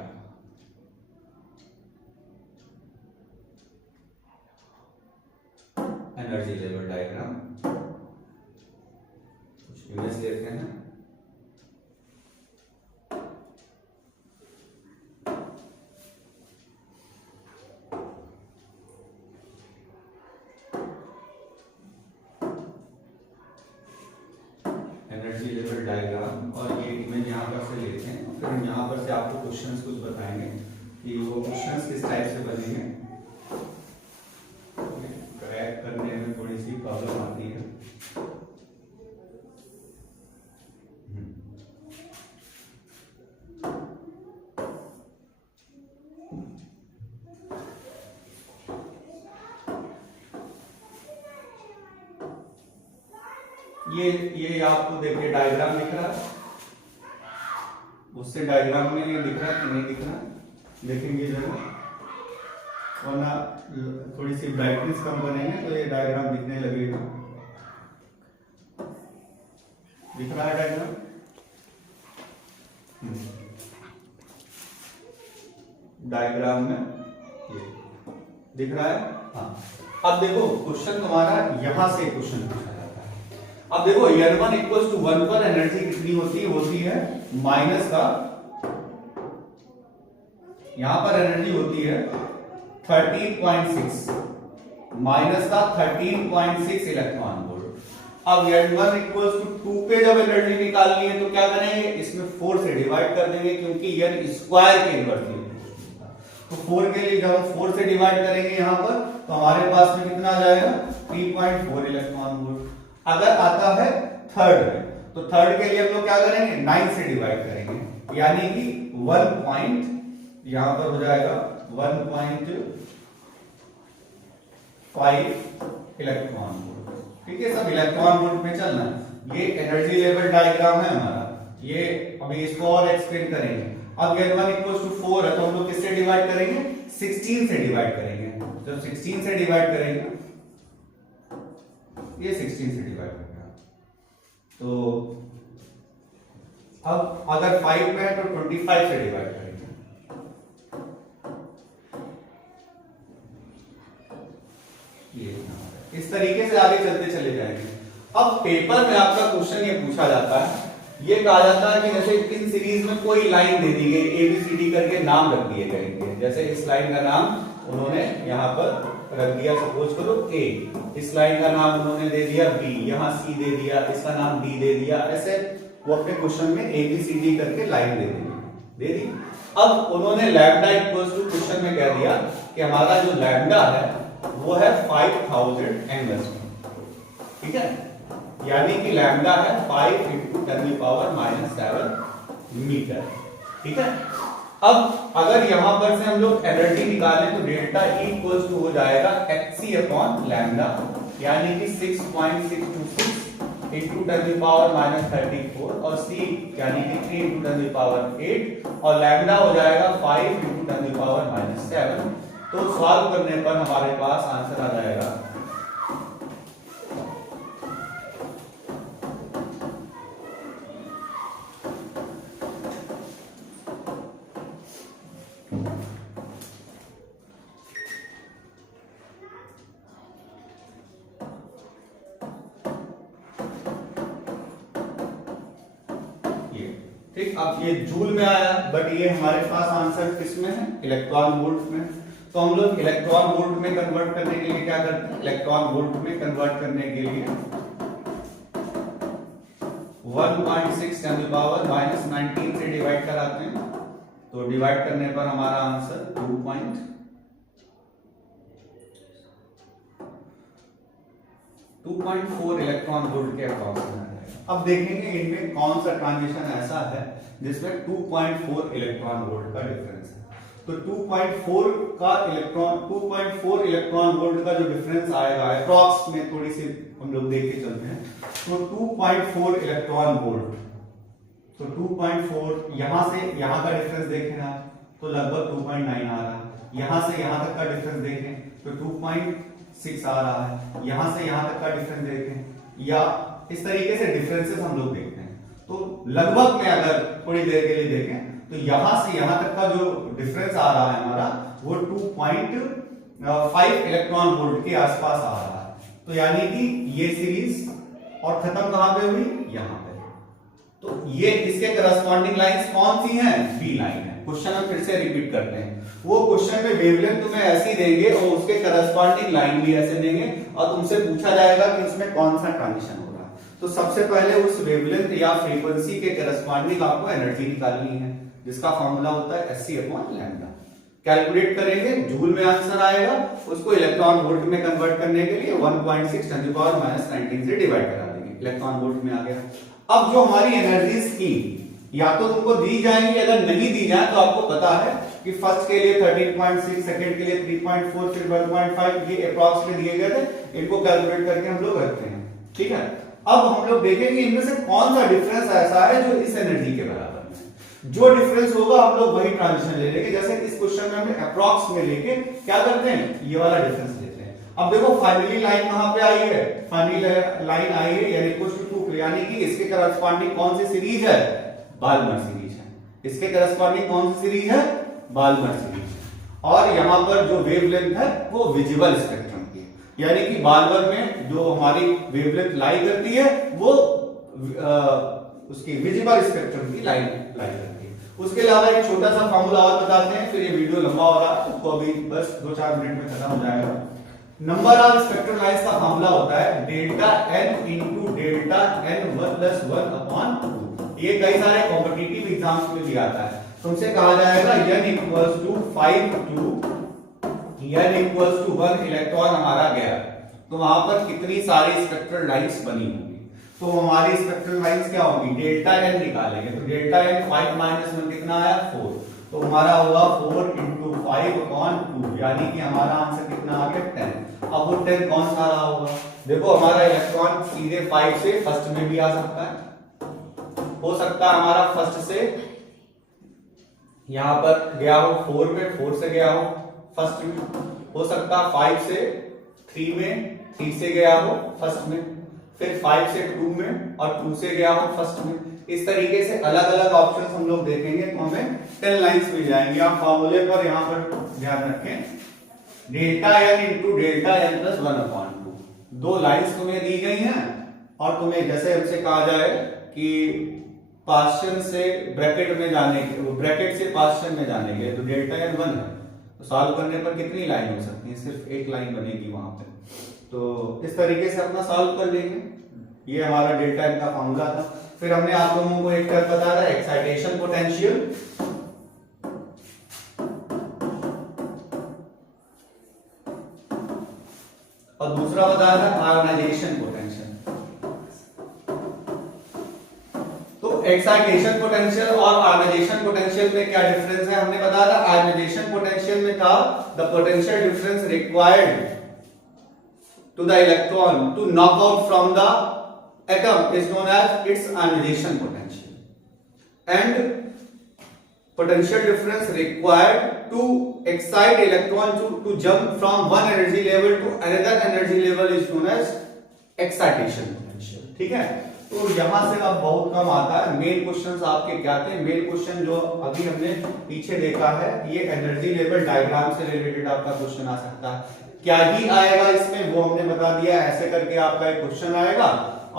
Energy level diagram कुछ इमेज लेते हैं। एनर्जी लेवल डायग्राम, और ये इमेज यहाँ पर से लेते हैं, फिर हम यहाँ पर से आपको क्वेश्चंस कुछ बताएंगे कि वो क्वेश्चंस किस टाइप से बनेंगे। क्रैक करने में थोड़ी सी प्रॉब्लम आती है। ये आपको देखिए डायग्राम दिख रहा है, उससे डायग्राम में ये दिख रहा है कि नहीं दिख रहा है, देखेंगे जरूर, वरना थोड़ी सी ब्राइटनेस कम करेंगे तो ये डायग्राम दिखने लगेगा। दिख रहा है डायग्राम? डायग्राम में ये दिख रहा है। हाँ, अब देखो क्वेश्चन तुम्हारा यहां से क्वेश्चन पूछा जाता है। अब देखो n1 इक्वल टू 1 पर एनर्जी कितनी होती है माइनस का, यहां पर एनर्जी होती है 13.6, माइनस का 13.6 इलेक्ट्रॉन वोल्ट। अब n1 इक्वल टू 2 पे जब एनर्जी निकालनी है तो क्या करेंगे, इसमें 4 से डिवाइड कर देंगे क्योंकि n स्क्वायर के इनवर्स है। तो 4 के लिए जब हम 4 से डिवाइड करेंगे यहां पर तो हमारे पास में कितना आ जाएगा 3.4 इलेक्ट्रॉन वोल्ट। अगर आता है थर्ड में तो थर्ड के लिए हम लोग क्या करेंगे 9 से डिवाइड करेंगे, यानी कि 1 पॉइंट यहां पर हो जाएगा 1.5 इलेक्ट्रॉन वोल्ट। ठीक है, सब इलेक्ट्रॉन वोल्ट में चलना है। ये एनर्जी लेवल डायग्राम है हमारा, ये अभी इसको और एक्सप्लेन करेंगे। अब n1 इक्वल टू 4 है तो हम लोग किससे डिवाइड करेंगे 16 से डिवाइड करेंगे। जब 16 से डिवाइड करेंगे, ये 16 से डिवाइड करेगा तो अब अगर 5 में है तो 25 से डिवाइड करेंगे। ये इस तरीके से आगे चलते चले जाएंगे। अब पेपर में आपका क्वेश्चन ये पूछा जाता है, ये कहा जाता है कि जैसे इन सीरीज में कोई लाइन दे दी गई ABCD करके नाम रख दिए गए, जैसे इस लाइन का नाम उन्होंने यहाँ पर रख दिया सपोज करो A, इस लाइन का नाम उन्होंने दे दिया B, यहाँ C दे दिया, इसका नाम D दे दिया, ऐसे वो अपने क्वेश्चन में ABCD करके लाइन दे दी। अब उन्होंने लैम्डा इक्वल्स टू क्वेश्चन में कह दिया कि हमारा जो लैम्डा है वो है 5000 एंगस्ट्रॉम। ठीक है, यानी कि लैम्डा है 5 × 10⁻⁷ मीटर। ठीक है, अब अगर यहां पर से हम लोग एनर्जी निकालें तो डेल्टा E इक्वल्स टू हो जाएगा hc/लैम्डा, यानी कि 6.626 × 10⁻34 और c यानी कि 3 × 10⁸ और लैम्डा हो जाएगा 5 × 10⁻⁷। तो सॉल्व करने पर हमारे पास आंसर आ जाएगा ठीक। अब ये जूल में आया बट ये हमारे पास आंसर किस में है इलेक्ट्रॉन वोल्ट में। तो हम लोग इलेक्ट्रॉन वोल्ट में कन्वर्ट करने के लिए क्या करते हैं, इलेक्ट्रॉन वोल्ट में कन्वर्ट करने के लिए 1.6 10⁻⁻19 से डिवाइड कराते हैं। तो डिवाइड करने पर हमारा आंसर 2.4 इलेक्ट्रॉन वोल्ट के अप्रॉक्सीमेट आएगा। अब देखेंगे इनमें कौन सा ट्रांजिशन ऐसा है जिसमें 2.4 इलेक्ट्रॉन वोल्ट का डिफरेंस है। तो 2.4 इलेक्ट्रॉन वोल्ट का जो डिफरेंस आएगा अप्रॉक्स में थोड़ी सी हम लोग देख के चलते हैं। तो 2.4 इलेक्ट्रॉन वोल्ट, तो 2.4 यहां से यहां का डिफरेंस देखें आप तो लगभग 2.9 आ रहा है। यहां से यहां तक का डिफरेंस देखें तो 2.6 आ रहा है। यहां से यहां तक का डिफरेंस देखें या इस तरीके से डिफरेंसेस हम लोग देखते हैं। तो लगभग में अगर थोड़ी देर के लिए देखें तो यहां से यहां तक का जो डिफरेंस आ रहा है हमारा वो 2.5 इलेक्ट्रॉन वोल्ट के आसपास आ रहा है। तो यानी कि ये सीरीज और खत्म कहां पे हुई, यहां पे। तो ये इसके करस्पॉन्डिंग लाइंस कौन सी हैं, बी लाइन है। क्वेश्चन हम फिर से रिपीट करते हैं। वो क्वेश्चन में वेवलेंथ तुम्हें ऐसी देंगे और उसके करस्पॉन्डिंग लाइन भी ऐसे देंगे और तुमसे पूछा जाएगा कि इसमें कौन सा ट्रांजिशन हो रहा है। तो सबसे पहले उस वेवलेंथ या फ्रीक्वेंसी के करस्पॉन्डिंग आपको एनर्जी निकालनी है जिसका फॉर्मूला होता है hc/लैम्डा। कैलकुलेट करेंगे, जूल में आंसर आएगा, उसको इलेक्ट्रॉन वोल्ट में कन्वर्ट करने के लिए 1.6 10⁻⁻19 से डिवाइड करा देंगे, इलेक्ट्रॉन वोल्ट में आ गया। अब जो हमारी एनर्जीज की या तो तुमको दी जाएंगी, अगर नहीं दी जाए तो आपको पता है कि फर्स्ट के लिए 13.6, सेकंड के लिए 3.4, फिर 1.5, ये अप्रॉक्स में दिए गए थे, इनको कैलकुलेट करके हम लोग रखते हैं। ठीक है, अब हम लोग देखेंगे इनमें से कौन सा डिफरेंस ऐसा है जो इस एनर्जी के बराबर है। जो डिफरेंस होगा हम लोग वही ट्रांजिशन ले लेंगे। जैसे इस क्वेश्चन में हमने अप्रॉक्स में लेके क्या करते हैं, ये वाला डिफरेंस लेते हैं। अब देखो फाइनली लाइन कहां पे आई है, फाइनली लाइन आई है यानी इक्वल टू 2, यानी कि इसके करस्पॉन्डिंग कौन सी सीरीज है, बाल्मर सीरीज है। इसके करस्पॉन्डिंग कौन सी सीरीज है, बाल्मर सीरीज है। और यहां पर जो वेवलेंथ है वो विजिबल स्पेक्ट्रम की, यानी कि बाल्मर में जो हमारी वेवलेंथ लाई करती है वो उसकी विजिबल स्पेक्ट्रम की लाइन लाई करती है। उसके अलावा एक छोटा सा फॉर्मूला और बताते हैं, फिर ये वीडियो लंबा हो रहा है, उसको अभी बस 2-4 मिनट में खत्म हो जाएगा। नंबर ऑफ स्पेक्ट्रल लाइंस का फॉर्मूला होता है delta n into delta n 1+1 upon 2। ये कई सारे कॉम्पिटिटिव एग्जाम्स में भी आता है। तुमसे कहा जाएगा n equals to 5 to n equals to 1 electron हमारा गया, तो वहां पर कितनी सारी स्पेक्ट्रल लाइंस बनी होंगी। तो हमारी स्पेक्ट्रल लाइंस क्या होगी, डेल्टा n निकालेंगे तो डेल्टा n 5 - 1 कितना आया 4, तो हमारा होगा 4 × 5/2, यानी कि हमारा आंसर कितना आ गया 10। अब वो 10 कौन सा रहा होगा, देखो हमारा इलेक्ट्रॉन सीधे 5 से फर्स्ट में भी आ सकता है, हो सकता है हमारा फर्स्ट से यहां पर गया हो 4 में, 4 से गया हो फर्स्ट में, हो सकता है 5 से 3 में, 3 से गया हो फर्स्ट में, फिर 5 से 2 में और 2 से गया हो फर्स्ट में। इस तरीके से अलग अलग ऑप्शंस हम लोग देखेंगे तो हमें 10 लाइंस मिल जाएंगी। आप फॉर्मूले पर यहां पर ध्यान रखें, delta n into delta n + 1/2, 2 lines तुम्हें दी गई हैं और तुम्हें जैसे हमसे कहा जाए कि पार्शियल से ब्रैकेट में जाने के, ब्रैकेट से पार्शियल में जाने के लिए तो डेल्टा n 1 है, तो सॉल्व करने पर कितनी लाइन हो सकती है, सिर्फ एक लाइन बनेगी वहां पे। तो इस तरीके से अपना सॉल्व कर लेंगे। ये हमारा डेल्टा n का फॉर्मूला था। फिर हमने आप लोगों को एक टर्म बताया था एक्साइटेशन पोटेंशियल, और दूसरा बताया था आयोनाइजेशन पोटेंशियल। तो एक्साइटेशन पोटेंशियल और आयोनाइजेशन पोटेंशियल में क्या डिफरेंस है, हमने बताया था आयोनाइजेशन पोटेंशियल में था the potential difference required to the electron to knock out from the atom is known as its ionization potential, and potential difference required to excite electron to jump from one energy level to another energy level is known as excitation potential। ठीक है, तो यहां से अब बहुत कम आता है। Main questions आपके क्या थे, मेन क्वेश्चन जो अभी हमने पीछे देखा है ये एनर्जी लेवल डायग्राम से रिलेटेड आपका क्वेश्चन आ सकता है। क्या ही आएगा इसमें वो हमने बता दिया, ऐसे करके आपका एक क्वेश्चन आएगा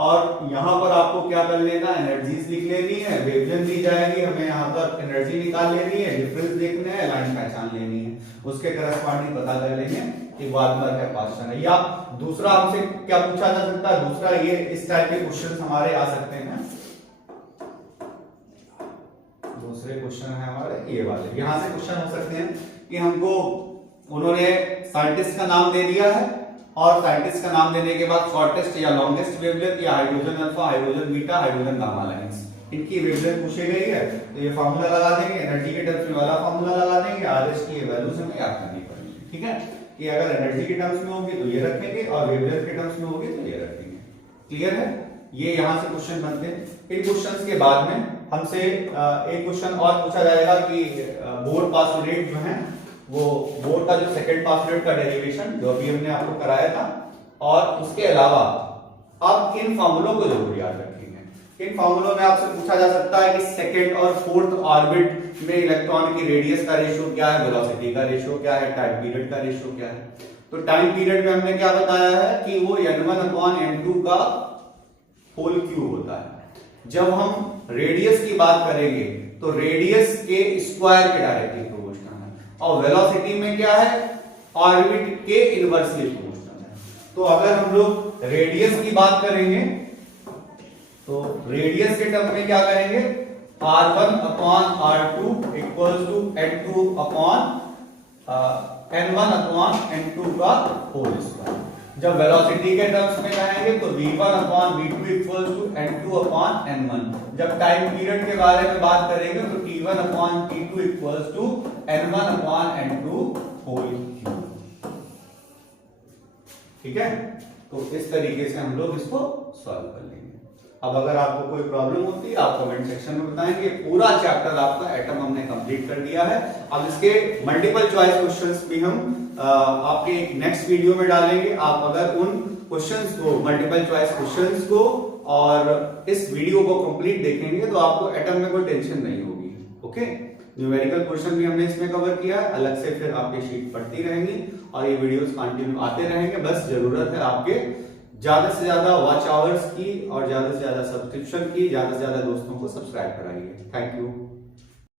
और यहाँ पर आपको क्या कर लेना, एनर्जीज लिख लेनी है, वेवलेंथ दी जाएगी, हमें यहाँ पर एनर्जी निकाल लेनी है, डिफरेंस देखना है, लाइन पहचान लेनी है, उसके करस्पॉन्डिंग पता कर लेंगे कि बाल्मर है क्वेश्चन है। या दूसरा हमसे क्या पूछा जा सकता है, दूसरा ये इस टाइप के क्वेश्चन हमारे आ सकते हैं। दूसरे क्वेश्चन है हमारे ये वाले, यहाँ से क्वेश्चन हो सकते हैं कि हमको उन्होंने साइंटिस्ट का नाम दे दिया है और साइंटिस्ट का नाम देने के बाद शॉर्टेस्ट या लॉन्गेस्ट वेवलेंथ या hydrogen alpha, hydrogen beta, hydrogen gamma lines, इनकी वेवलेंथ पूछी गई है। तो ये फार्मूला लगा देंगे, एनर्जी के टर्म्स में वाला फार्मूला लगा देंगे, आरएस की वैल्यूज हमें याद करनी पड़ेगी। ठीक है, कि अगर एनर्जी के टर्म्स में होगी तो ये रखेंगे और वेवलेंथ के टर्म्स में होगी तो ये रखेंगे। क्लियर है, ये यहाँ से क्वेश्चन बनते हैं। इन क्वेश्चंस के बाद में हमसे एक क्वेश्चन और पूछा जाएगा कि बोर्ड पास्टुलेट जो है वो बोर्ड का जो सेकंड पास्टुलेट का डेरिवेशन जो अभी हमने आपको कराया था, और उसके अलावा अब इन फॉर्मूलों को जरूर याद रखेंगे। इन फॉर्मूलों में आपसे पूछा जा सकता है कि सेकंड और फोर्थ ऑर्बिट में इलेक्ट्रॉन की रेडियस का रेशियो क्या है, वेलोसिटी का रेशियो क्या है, टाइम पीरियड का रेशियो क्या है। तो टाइम पीरियड में हमने क्या बताया है कि वो n1/n2 का होल क्यूब होता है। जब हम रेडियस की बात करेंगे तो रेडियस के स्क्वायर के डायरेक्टली प्रोपोर्शनल है, और वेलोसिटी में क्या है, ऑर्बिट के इनवर्सली प्रोपोर्शनल है। तो अगर हम लोग रेडियस की बात करेंगे तो रेडियस के टर्म में क्या करेंगे, r1/r2 इक्वल्स टू n1/n2 का होल स्क्वायर। जब वेलोसिटी के टर्म्स में कहेंगे तो v1/v2 इक्वल्स टू n2/n1। जब टाइम पीरियड के बारे में बात करेंगे तो t1/t2 equals to n1/n2 whole cube. ठीक है, तो इस तरीके से हम लोग इसको सॉल्व कर लेंगे। अब अगर आपको कोई प्रॉब्लम होती है आप कमेंट सेक्शन में बताएंगे। पूरा चैप्टर आपका एटम हमने कंप्लीट कर दिया है। अब इसके मल्टीपल चॉइस क्वेश्चंस भी हम आपके एक नेक्स्ट वीडियो में डालेंगे। आप अगर उन क्वेश्चंस को, मल्टीपल चॉइस क्वेश्चंस को और इस वीडियो को कंप्लीट देखेंगे तो आपको एटम में कोई टेंशन नहीं होगी। ओके, न्यूमेरिकल क्वेश्चन भी हमने इसमें कवर किया है, अलग से फिर आपकी शीट पढ़ती रहेंगी और ये वीडियोस कंटिन्यू आते रहेंगे। बस जरूरत है आपके ज्यादा से ज्यादा वॉच आवर्स की और ज्यादा से ज्यादा सब्सक्रिप्शन की, ज्यादा से ज्यादा दोस्तों को सब्सक्राइब कराइए। Thank you.